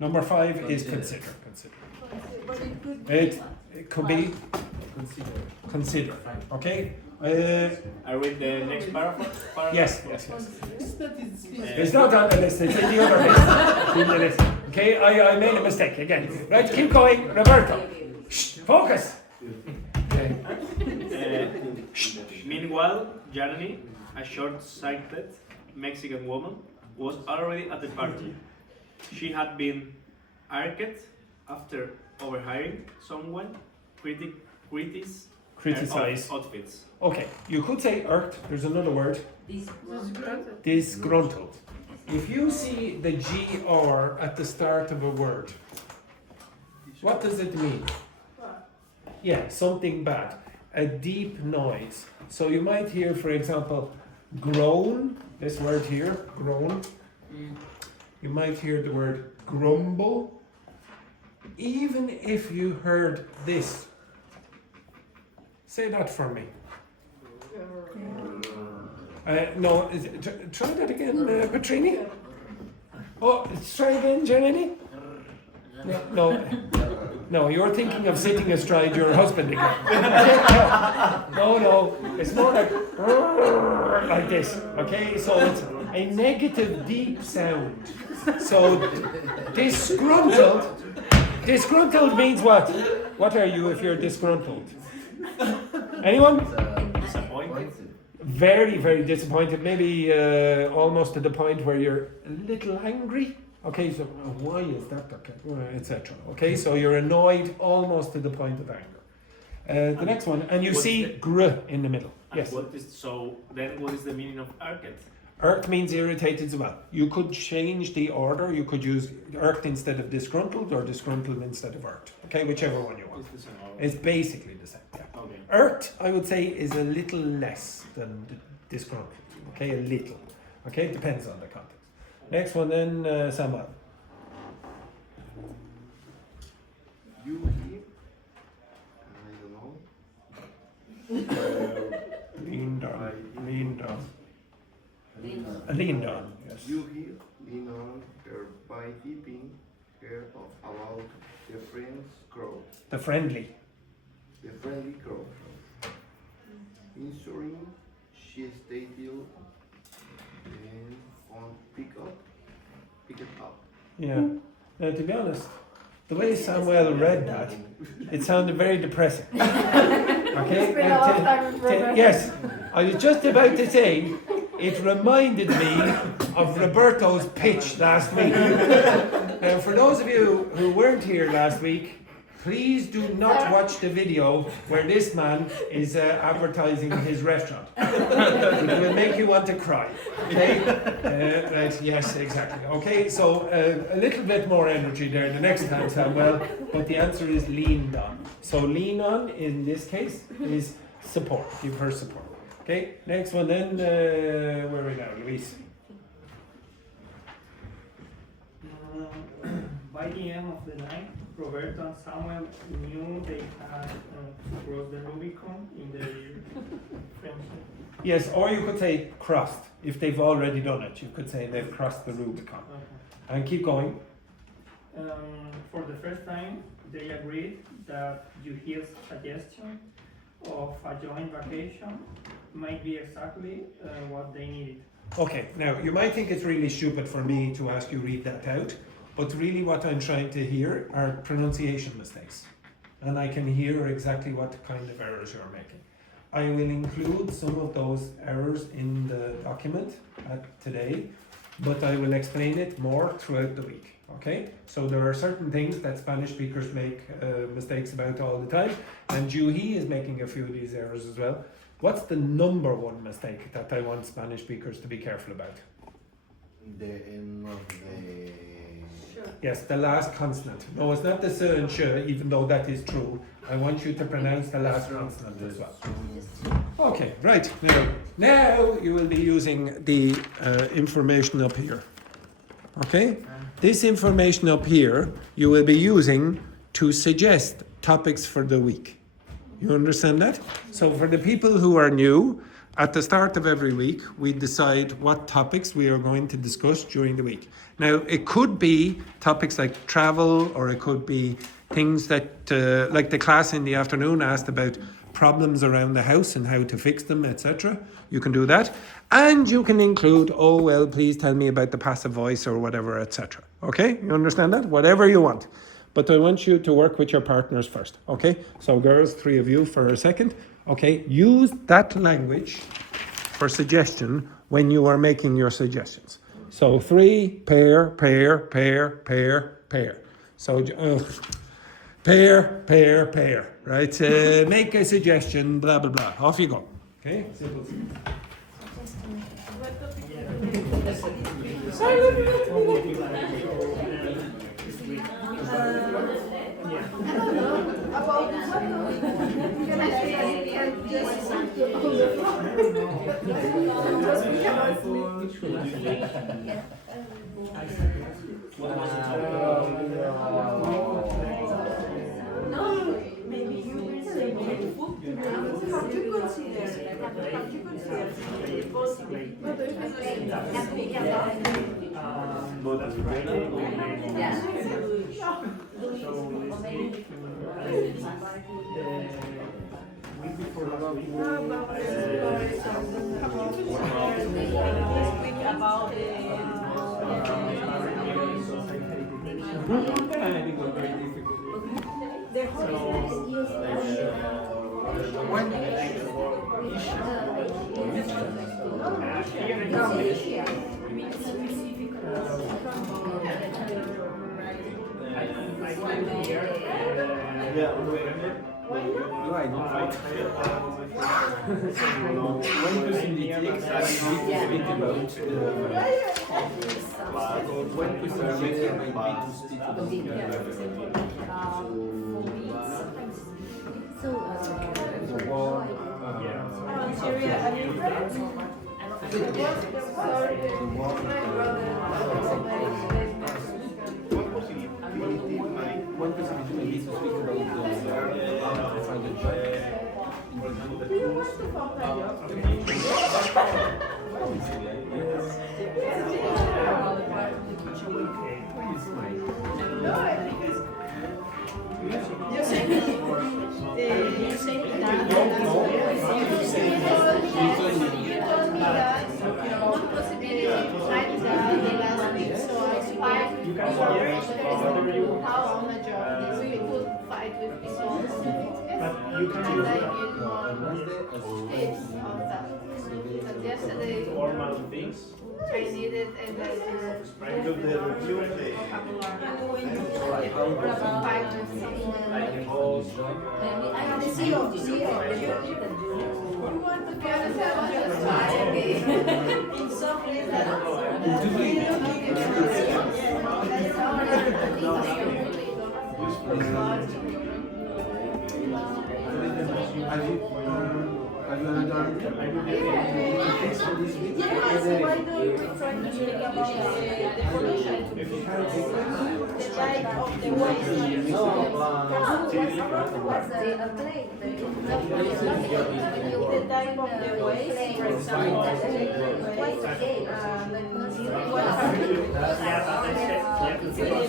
Number 5 is consider. But it could be. It could be consider. Okay. I read the next paragraph. Yes. It's It's not on the list. It's in the other list. Okay, I made a mistake again. Right, keep going, Roberto. Shh, focus. Meanwhile, Janani, a short-sighted Mexican woman, was already at the party. She had been irked after overhiring someone, Criticize. outfits. Okay, you could say irked. There's another word. Disgruntled. If you see the GR at the start of a word, what does it mean? Yeah, something bad. A deep noise. So you might hear, for example, groan. This word here, groan. You might hear the word grumble. Even if you heard this. Say that for me. No, try that again, Petrini. Oh, try again, Janani. No, you're thinking of sitting astride your husband again. No, it's more like this, okay? So it's a negative deep sound. So disgruntled means what? What are you if you're disgruntled? Anyone? Disappointed. Very, very disappointed. Maybe almost to the point where you're a little angry. Okay, so why is that? Okay, etc. Okay, so you're annoyed almost to the point of anger. The next one, and you see gr in the middle. Yes. What is the meaning of irked? Irked means irritated as well. You could change the order. You could use irked instead of disgruntled or disgruntled instead of irked. Okay, whichever one you want. It's basically the same. Yeah. Okay. Irked, I would say, is a little less than disgruntled. Okay, a little. Okay, it depends on the context. Next one then, Samuel. You here? I don't know. Lean down, yes. You here lean on her by keeping her about the friend's growth. The friendly. The friendly growth. Ensuring she stay till and on pick it up. Yeah. Now, to be honest, the way Samuel read that, it sounded very depressing. Okay? Yes, I was just about to say, it reminded me of Roberto's pitch last week. Now, for those of you who weren't here last week, please do not watch the video where this man is advertising his restaurant. It will make you want to cry. Okay? Right, yes, exactly. Okay, so a little bit more energy there the next time, Samuel, but the answer is leaned on. So lean on, in this case, is support. Give her support. Okay, next one then, where are we now, Luis? By the end of the night, Roberto and Samuel knew they had to cross the Rubicon in their friendship. Yes, or you could say crossed. If they've already done it, you could say they've crossed the Rubicon. Okay. And keep going. For the first time, they agreed that Yuhi's suggestion of a joint vacation might be exactly what they needed. Okay, now you might think it's really stupid for me to ask you read that out, but really what I'm trying to hear are pronunciation mistakes. And I can hear exactly what kind of errors you're making. I will include some of those errors in the document today, but I will explain it more throughout the week. Okay, so there are certain things that Spanish speakers make mistakes about all the time, and Juhi is making a few of these errors as well. What's the number one mistake that I want Spanish speakers to be careful about? The end of the... Yes, the last consonant. No, it's not the s and sh, even though that is true. I want you to pronounce the last consonant as well. Okay, right. Now you will be using the information up here. Okay? This information up here you will be using to suggest topics for the week. You understand that? So for the people who are new, at the start of every week, we decide what topics we are going to discuss during the week. Now, it could be topics like travel, or it could be things that, like the class in the afternoon asked about problems around the house and how to fix them, etc. You can do that. And you can include, oh, well, please tell me about the passive voice or whatever, etc. Okay? You understand that? Whatever you want. But I want you to work with your partners first. Okay? So girls, 3 of you for a second. Okay? Use that language for suggestion when you are making your suggestions. So 3, pair, pair, pair, pair, pair. So pair, pair, pair. Right? Make a suggestion, blah, blah, blah. Off you go. Okay? Simple. Maybe you will say have to consider week before last week, One possibility maybe to speak about the find a job. Yesterday, Formal things. I needed and then Have you another text for this week? why don't you try to speak about the pollution? The light of the waste. The type of the waste, for example, I said that I prefer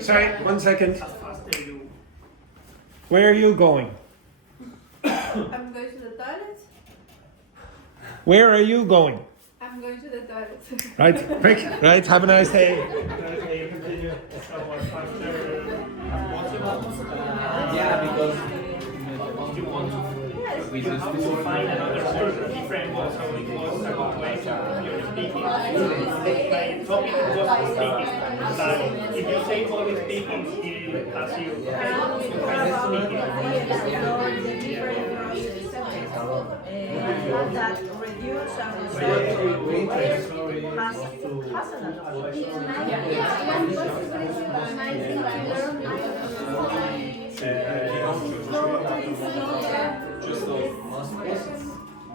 Sorry, 1 second. Where are you going? I'm going to the toilet. Where are you going? I'm going to the toilet. Right, quick, right, have a nice day. Yeah, because you want to we just find another framework, so it was a good way to you're speaking. Like topic was speaking, but if you say only speaking, it has you kind of speaking. That reduce and just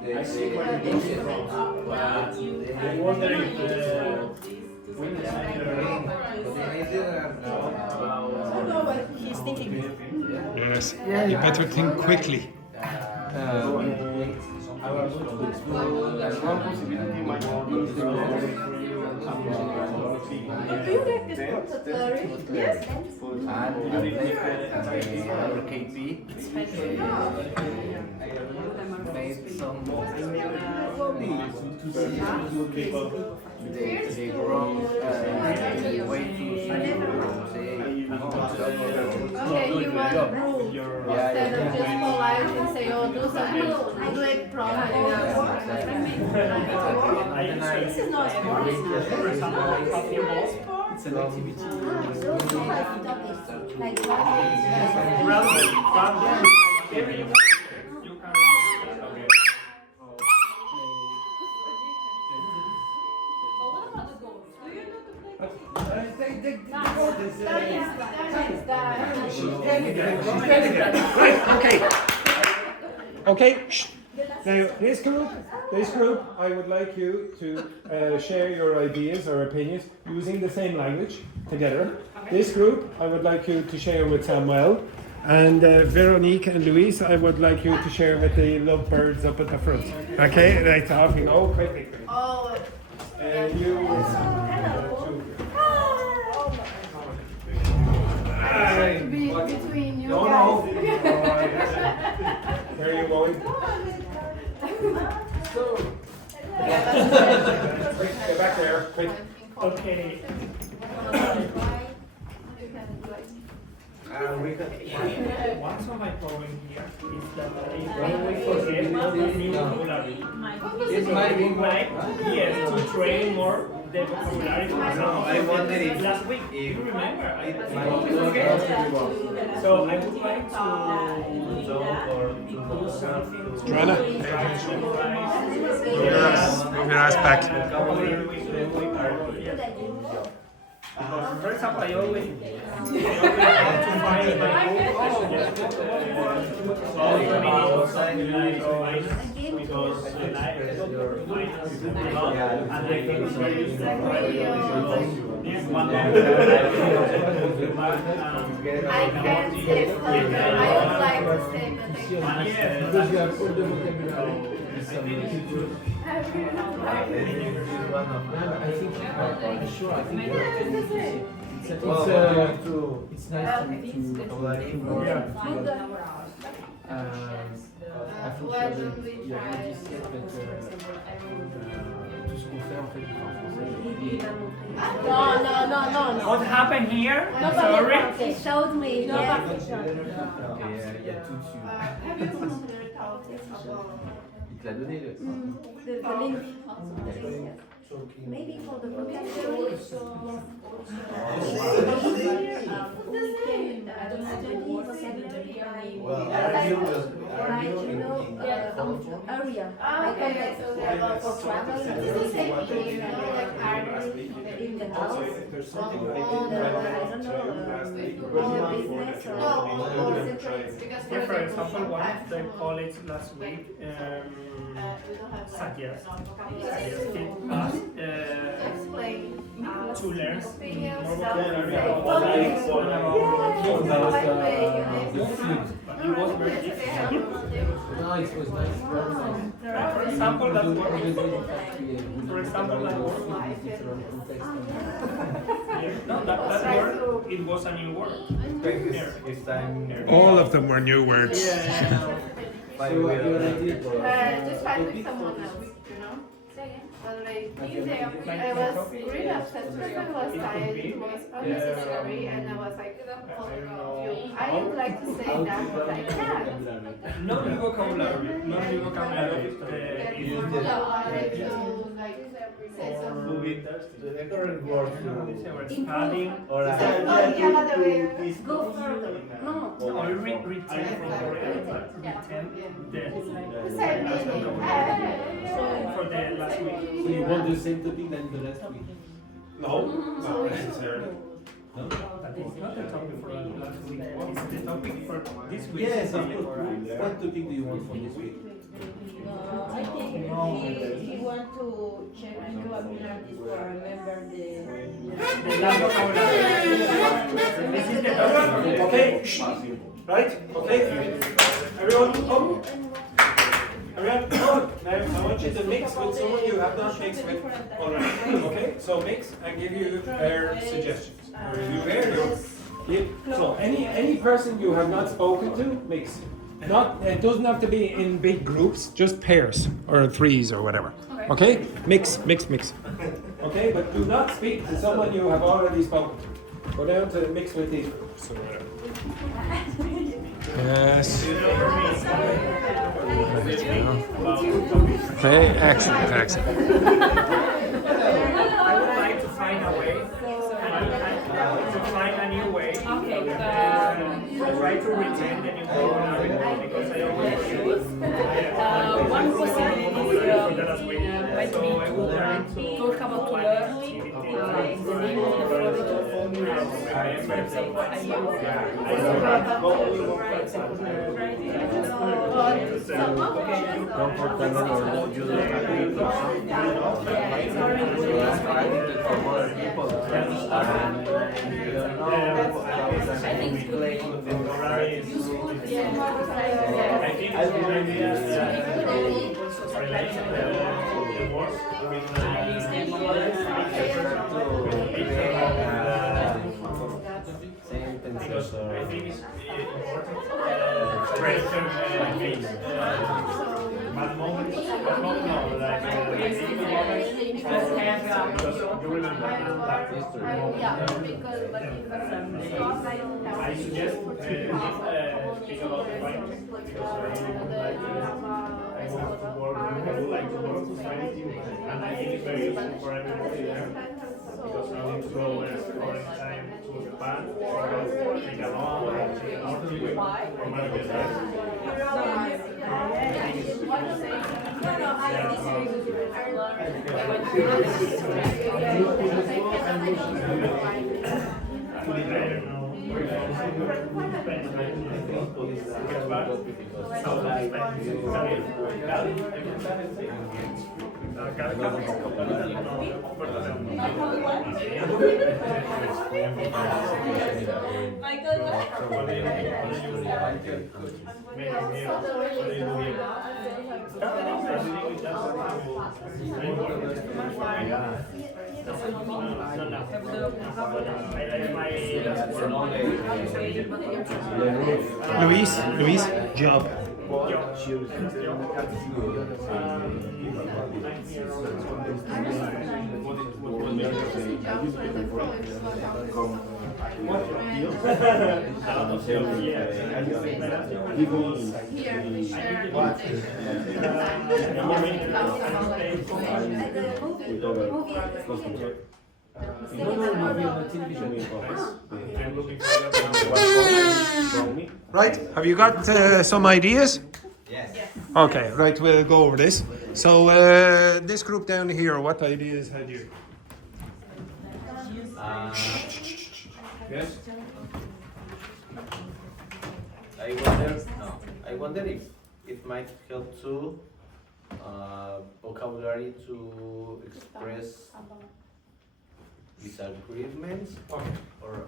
I see where you're coming from, but I wonder if the women's he's thinking. Yes, you better think quickly. One possibility might be Do you like this pottery? Yes. KP made some they grow way too Okay, you want to prove instead of just polite and say, oh, do something, do it properly. This is not sport. it's an activity. Okay. Shh. Now, this group, I would like you to share your ideas or opinions using the same language together. This group, I would like you to share with Samuel, And Veronique and Louise, I would like you to share with the lovebirds up at the front. Okay, right, off you go, quickly. Oh, You. to be between you No, guys. no. Where are you going? Get back there, quick. Okay. One of my problem here is that I always forget new vocabulary. This might be Right? Yes, to train more the vocabulary. For example, I wonder if last week, do you remember? I always to forget. So I would like to do something. Joanna? Move your ass back. For example, I always want to find my because I like and I think it's very useful. I can't say I would like to say Because you have all the vocabulary. one of I think, sure, I think you have to see. It's nice to know. I think il y a un logiciel tout ce qu'on fait en fait du temps français. No. What happened here? Sorry. He showed me. Yeah. Il y a tout dessus. Il te l'a donné le. The link. Maybe for the vocabulary. We can study vocabulary like area, like context for travel, in the house, or I don't know, in the business or For example, one of the colleagues last week suggested us to learn more vocabulary it was very difficult. No, it was nice, very nice. For example, that word. For example, that No, that word, it was a new word. It's time. All of them were new words. Yeah. Just find with someone else, you know? But like, I was really upset because I was tired, it was unnecessary, and I was like, I would like to say that, but I can't. No new vocabulary. No new vocabulary. The current word Studying or go further. No. or retain from Korean, but retain for the last week. So you want the same topic than the last week? No, not necessarily. No? That is not the topic for last week. It's the topic for this week. Yes, of course. What topic do you want for this week? I think he want to check vocabulary for remember The last vocabulary. This is the topic. Okay, right? Okay, everyone come. Everyone come. Now I want you to mix with someone you have not mixed with already. Okay, so mix and give you their suggestions. Are you there? So any person you have not spoken to, mix. Not, it doesn't have to be in big groups, just pairs or threes or whatever. Okay? Mix. Okay, but do not speak to someone you have already spoken to. Go down to mix with these groups. Yes. Okay, excellent. I would like to find a way, to find a new way. Try to retain the new vocabulary because I always use one possibility for the last week. might So I will learn be to talk about learning the name of the project. For example, I I think I think it's a good idea to relate the words with because I think it's important pressure means bad moments, no, like difficult moments, because you remember that history. I suggest speak about the fight because I want to work, I would like to work society, and I think it's very useful for everybody there because we need to go all the time to Japan, take a long, take an hour to wait for my business. Luis, job. Right, have you got some ideas? Yes. Okay, right, we'll go over this. So, this group down here, what ideas had you? Yes? I wonder if it might help to vocabulary to express disagreements or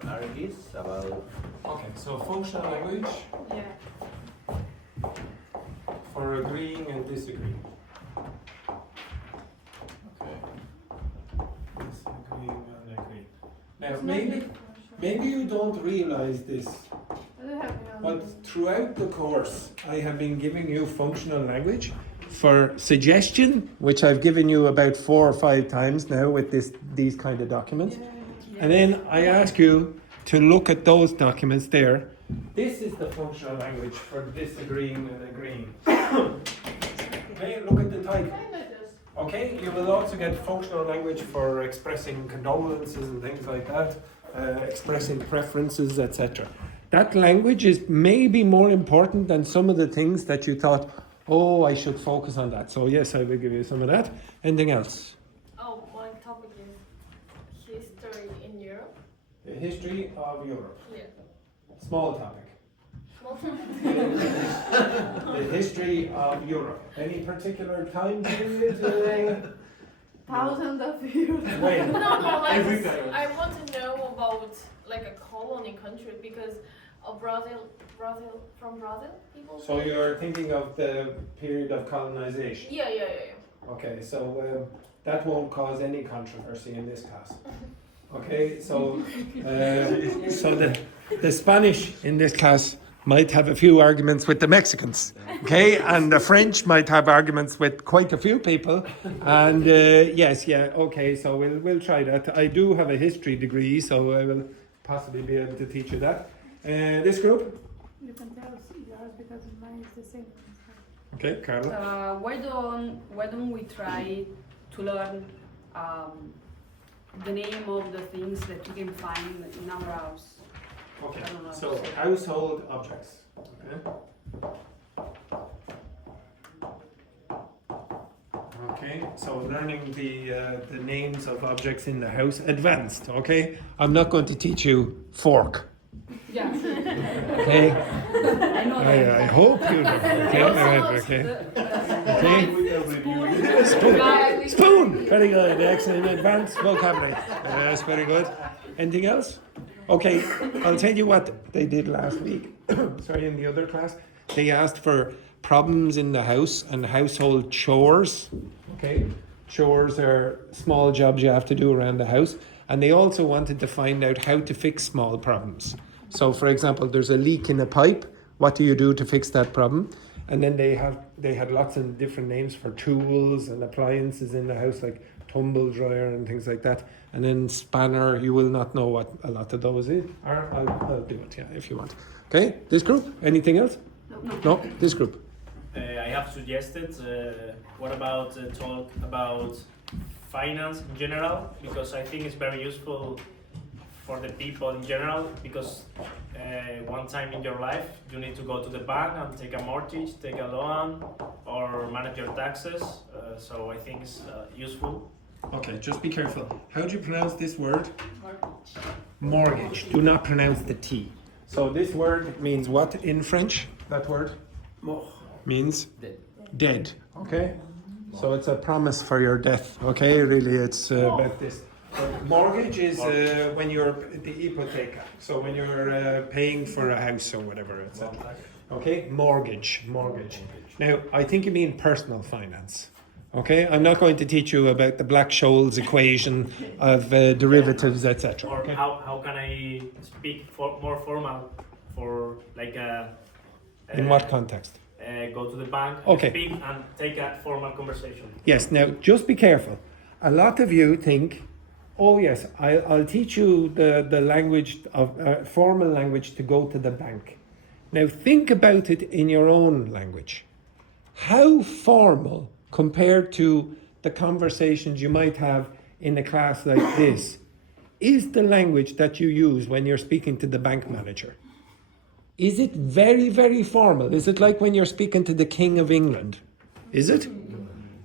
arguments about. Okay, so functional language for agreeing and disagreeing. Okay. Disagreeing and agreeing. Now, maybe you don't realize this, but throughout the course, I have been giving you functional language for suggestion, which I've given you about 4 or 5 times now with these kind of documents. And then I ask you to look at those documents there. This is the functional language for disagreeing and agreeing. Okay, look at the type. Okay, you will also get functional language for expressing condolences and things like that, expressing preferences, etc. That language is maybe more important than some of the things that you thought, oh, I should focus on that. So yes, I will give you some of that. Anything else? Oh, my topic is history in Europe. The history of Europe. Yeah. Small topic. Small topic. The history of Europe. Any particular time period? Thousands of years. When? No, like Every time. I want to know about like a colony country because of Brazil, people. So you're thinking of the period of colonization? Yeah. Okay, so that won't cause any controversy in this class. Okay, so so the Spanish in this class might have a few arguments with the Mexicans, okay, and the French might have arguments with quite a few people, and okay, so we'll try that. I do have a history degree, so I will possibly be able to teach you that. This group? You can tell yours because mine is the same. Okay, Carla. Why don't we try to learn the name of the things that you can find in our house? Okay, so household objects. Okay. Okay, so learning the names of objects in the house, advanced. Okay, I'm not going to teach you fork. Yeah. Okay. I know that. I hope you know. Okay. All right. Okay. Okay. Spoon. Very good. Excellent. Advanced vocabulary. That's very good. Anything else? Okay, I'll tell you what they did last week. Sorry, in the other class, they asked for problems in the house and household chores. Okay, chores are small jobs you have to do around the house, and they also wanted to find out how to fix small problems. So, for example, there's a leak in a pipe. What do you do to fix that problem? And then they had lots of different names for tools and appliances in the house, like tumble dryer and things like that. And then spanner, you will not know what a lot of those is. Or I'll do it, yeah, if you want. Okay, this group, anything else? No, this group. I have suggested, what about talk about finance in general, because I think it's very useful for the people in general, because one time in your life you need to go to the bank and take a mortgage, take a loan, or manage your taxes, so I think it's useful. Okay, just be careful. How do you pronounce this word? Mortgage. Do not pronounce the T. So this word means what in French? That word? Means dead. Okay? So it's a promise for your death. Okay? Really, it's about this. Mortgage is when you're the hypotheca. So when you're paying for a house or whatever, etc. Okay? Mortgage. Now, I think you mean personal finance. Okay? I'm not going to teach you about the Black-Scholes equation of derivatives, etc. Or Okay? how can I speak more formal for like a... In what context? Go to the bank, Okay. speak and take a formal conversation. Yes, now just be careful. A lot of you think, oh yes, I'll teach you the language of formal language to go to the bank. Now think about it in your own language. How formal compared to the conversations you might have in a class like this is the language that you use when you're speaking to the bank manager? Is it very, very formal? Is it like when you're speaking to the King of England? Is it?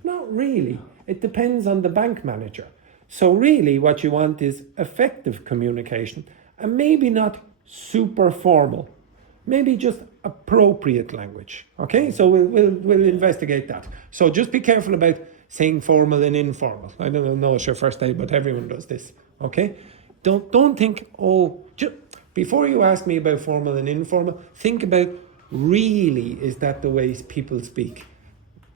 Not really. It depends on the bank manager. So really what you want is effective communication and maybe not super formal. Maybe just appropriate language. Okay? So we'll investigate that. So just be careful about saying formal and informal. I don't know it's your first day, but everyone does this. Okay? Don't think, before you ask me about formal and informal, think about really is that the way people speak.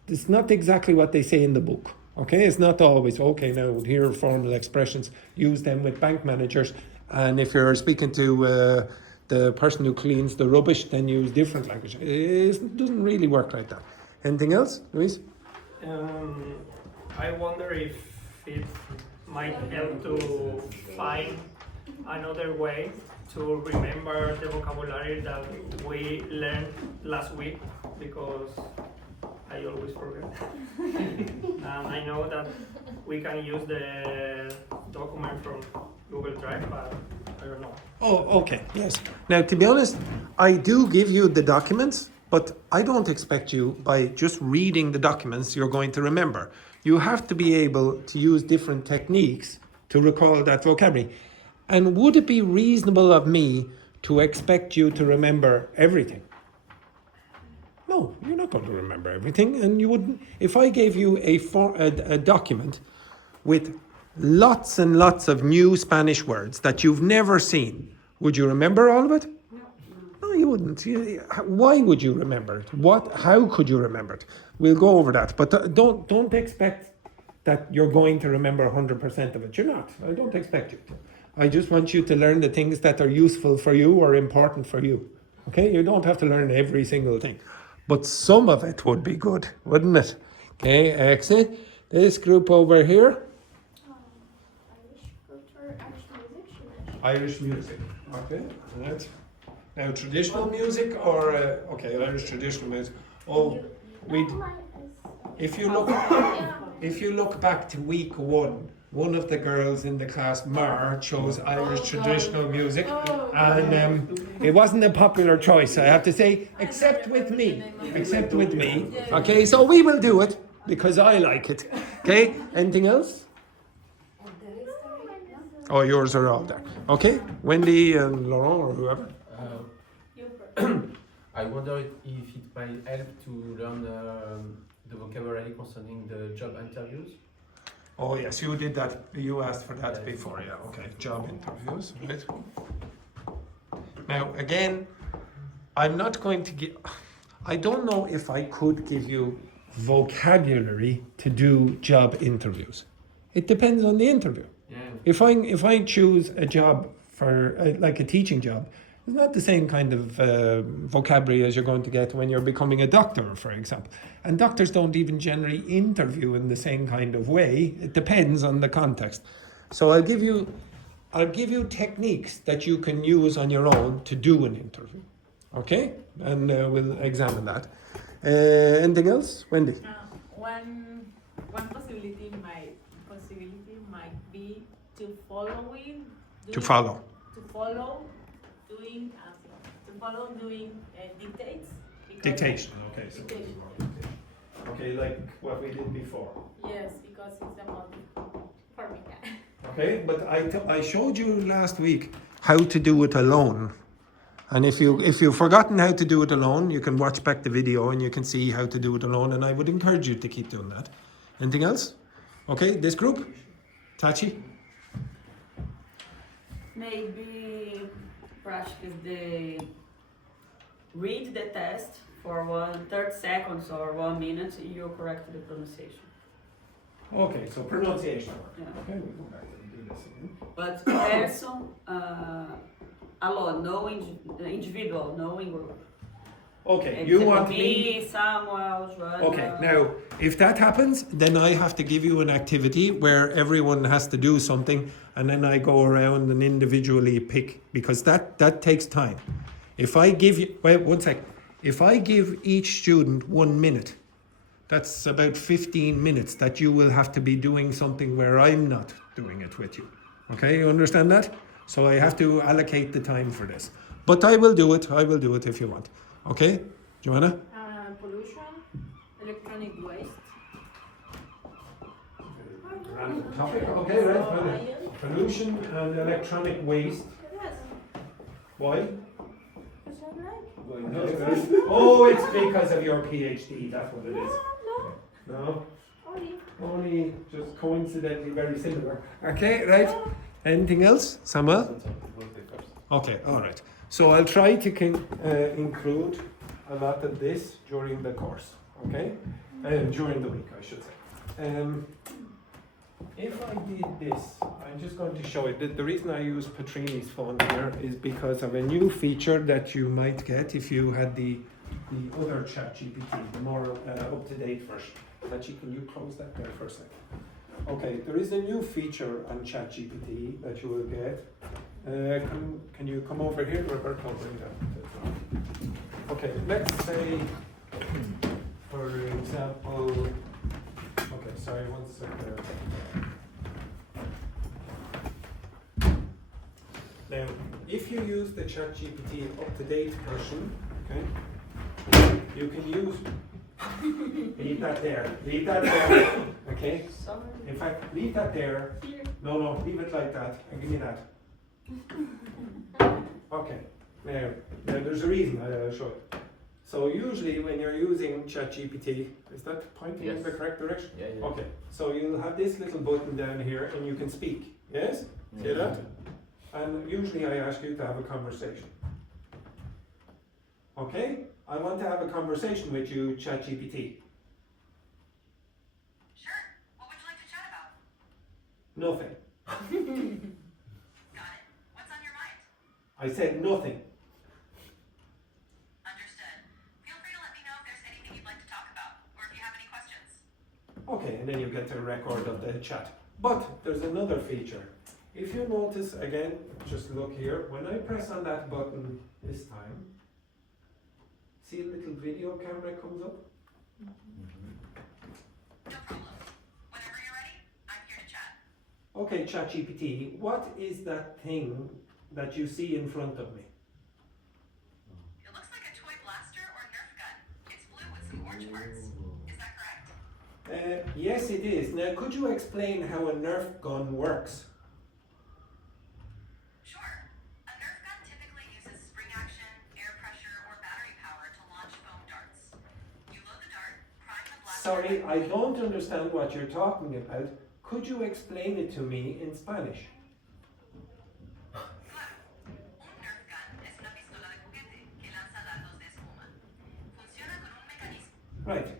It's not exactly what they say in the book. Okay, it's not always, okay, now here are formal expressions, use them with bank managers. And if you're speaking to the person who cleans the rubbish, then use different language. It doesn't really work like that. Anything else, Luis? I wonder if it might help to find another way to remember the vocabulary that we learned last week, because I always forget. And I know that we can use the document from Google Drive, but I don't know. Oh, okay, yes. Now, to be honest, I do give you the documents, but I don't expect you, by just reading the documents, you're going to remember. You have to be able to use different techniques to recall that vocabulary. And would it be reasonable of me to expect you to remember everything? No, you're not going to remember everything, and you wouldn't. If I gave you a document with lots and lots of new Spanish words that you've never seen, would you remember all of it? No, you wouldn't. Why would you remember it? How could you remember it? We'll go over that, but don't expect that you're going to remember 100% of it. You're not. I don't expect you to. I just want you to learn the things that are useful for you or important for you. Okay? You don't have to learn every single thing. But some of it would be good, wouldn't it? Okay, excellent. This group over here. Irish music. Okay, right. Now traditional music or Irish traditional music. Oh, if you look back to week one of the girls in the class, Mar, chose Irish traditional music, and it wasn't a popular choice, I have to say, except with me. Okay, so we will do it because I like it. Okay, anything else? Oh, yours are all there. Okay, Wendy and Laurent or whoever. I wonder if it might help to learn the vocabulary concerning the job interviews. Oh yes, you did that. You asked for that before, yeah. Okay, job interviews, right? Now, again, I'm not going to give, I don't know if I could give you vocabulary to do job interviews. It depends on the interview. Yeah. If I choose a job for like a teaching job, it's not the same kind of vocabulary as you're going to get when you're becoming a doctor, for example. And doctors don't even generally interview in the same kind of way. It depends on the context. So I'll give you techniques that you can use on your own to do an interview. Okay? And we'll examine that. Anything else, Wendy? One possibility might be to follow doing dictates. Dictation. Okay. So Dictation. okay, like what we did before. Yes, because it's the most for me. Okay, but I showed you last week how to do it alone. And if you've forgotten how to do it alone, you can watch back the video and you can see how to do it alone. And I would encourage you to keep doing that. Anything else? Okay, this group? Tachi? Maybe practice read the test for 30 seconds or 1 minute, you correct the pronunciation. Okay, so pronunciation. Yeah. Okay, we'll go back and do this again. But person, alone, no individual, no in group. Okay, you want me, Samuel, Joanna. Okay, now if that happens, then I have to give you an activity where everyone has to do something, and then I go around and individually pick, because that takes time. If I give you, wait 1 sec. If I give each student 1 minute, that's about 15 minutes that you will have to be doing something where I'm not doing it with you. Okay, you understand that? So I have to allocate the time for this. But I will do it if you want. Okay, Joanna? Pollution, electronic waste. Random topic. Okay, right. Pollution and electronic waste. Yes. Why? Because I like. Oh, it's because of your PhD. That's what it is. No. Only just coincidentally very similar. Okay, right. Anything else, Samuel? Okay, all right. So I'll try to include a lot of this during the course, okay? During the week, I should say. If I did this, I'm just going to show it. The reason I use Petrini's phone here is because of a new feature that you might get if you had the other ChatGPT, the more up-to-date version. Actually, can you close that there for a second? Okay, there is a new feature on ChatGPT that you will get. Can you come over here, Roberto? Bring that. Okay, let's say, for example, okay, sorry, 1 second. Now, if you use the ChatGPT up-to-date version, okay, you can use. Leave that there. Okay? Sorry. In fact, leave that there. No, leave it like that. And give me that. Okay. Now there's a reason. I'll show it. So usually when you're using ChatGPT, is that pointing in the correct direction? Yeah. Okay. So you'll have this little button down here and you can speak. Yes? See that? And usually I ask you to have a conversation. Okay? I want to have a conversation with you, ChatGPT. Sure. What would you like to chat about? Nothing. Got it. What's on your mind? I said nothing. Understood. Feel free to let me know if there's anything you'd like to talk about, or if you have any questions. Okay, and then you get a record of the chat. But there's another feature. If you notice, again, just look here. When I press on that button this time, see a little video camera comes up? No problem. Whenever you're ready, I'm here to chat. Okay, ChatGPT, what is that thing that you see in front of me? It looks like a toy blaster or Nerf gun. It's blue with some orange parts. Is that correct? Yes, it is. Now, could you explain how a Nerf gun works? Sure. A Nerf gun typically uses spring action, air pressure, or battery power to launch foam darts. You load the dart, prime the blaster. Sorry, I don't understand what you're talking about. Could you explain it to me in Spanish? Un Nerf gun es una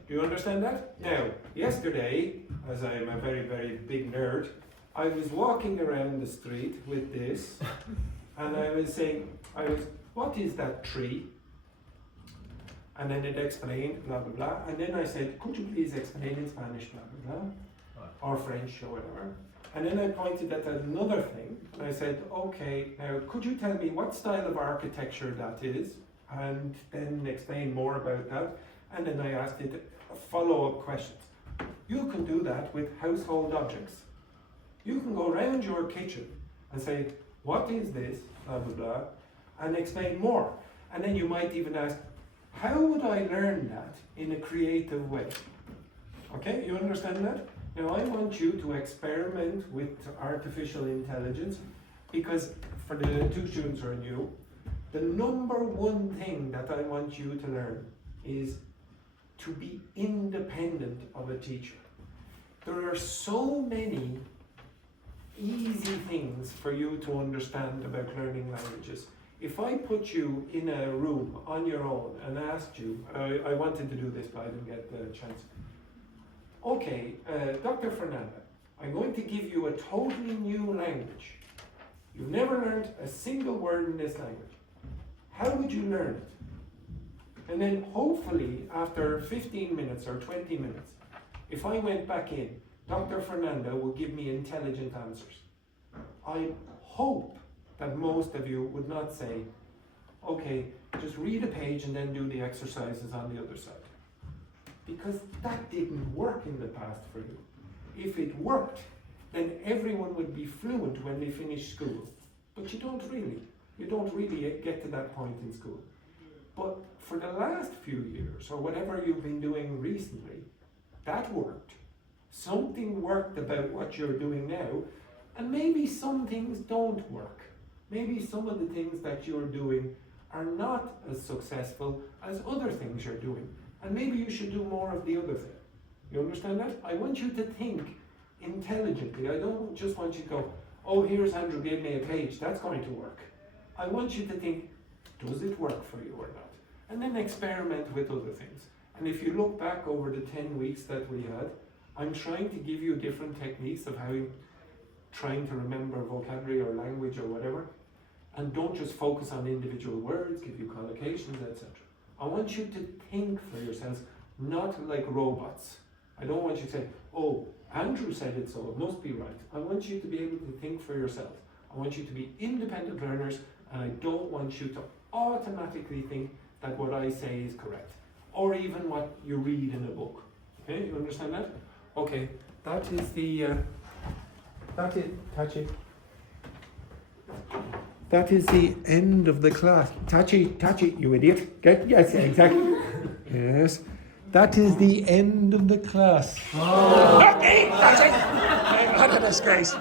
Do you understand that? Now, yesterday, as I am a very, very big nerd, I was walking around the street with this, and I was saying, what is that tree? And then it explained, blah, blah, blah. And then I said, could you please explain in Spanish, blah, blah, blah, or French, or whatever. And then I pointed at another thing, and I said, okay, now could you tell me what style of architecture that is? And then explain more about that. And then I asked it follow-up questions. You can do that with household objects. You can go around your kitchen and say, what is this, blah, blah, blah, and explain more. And then you might even ask, how would I learn that in a creative way? Okay, you understand that? Now I want you to experiment with artificial intelligence, because for the 2 students who are new, the number one thing that I want you to learn is to be independent of a teacher. There are so many easy things for you to understand about learning languages. If I put you in a room on your own and asked you, I wanted to do this but I didn't get the chance. Okay, Dr. Fernanda, I'm going to give you a totally new language. You've never learned a single word in this language. How would you learn it? And then hopefully after 15 minutes or 20 minutes, if I went back in, Dr. Fernanda will give me intelligent answers. I hope that most of you would not say, okay, just read a page and then do the exercises on the other side. Because that didn't work in the past for you. If it worked, then everyone would be fluent when they finish school. But you don't really get to that point in school. But for the last few years, or whatever you've been doing recently, that worked. Something worked about what you're doing now, and maybe some things don't work. Maybe some of the things that you're doing are not as successful as other things you're doing. And maybe you should do more of the other thing. You understand that? I want you to think intelligently. I don't just want you to go, oh, here's Andrew gave me a page, that's going to work. I want you to think, does it work for you or not? And then experiment with other things. And if you look back over the 10 weeks that we had, I'm trying to give you different techniques of how you're trying to remember vocabulary or language or whatever. And don't just focus on individual words, give you collocations, etc. I want you to think for yourselves, not like robots. I don't want you to say, oh, Andrew said it, so it must be right. I want you to be able to think for yourself. I want you to be independent learners, and I don't want you to automatically think that what I say is correct, or even what you read in a book. Okay, you understand that? Okay, that is the, that is the end of the class. Tachi, you idiot. Yes, exactly. Yes. That is the end of the class. Okay, that's it. What a disgrace.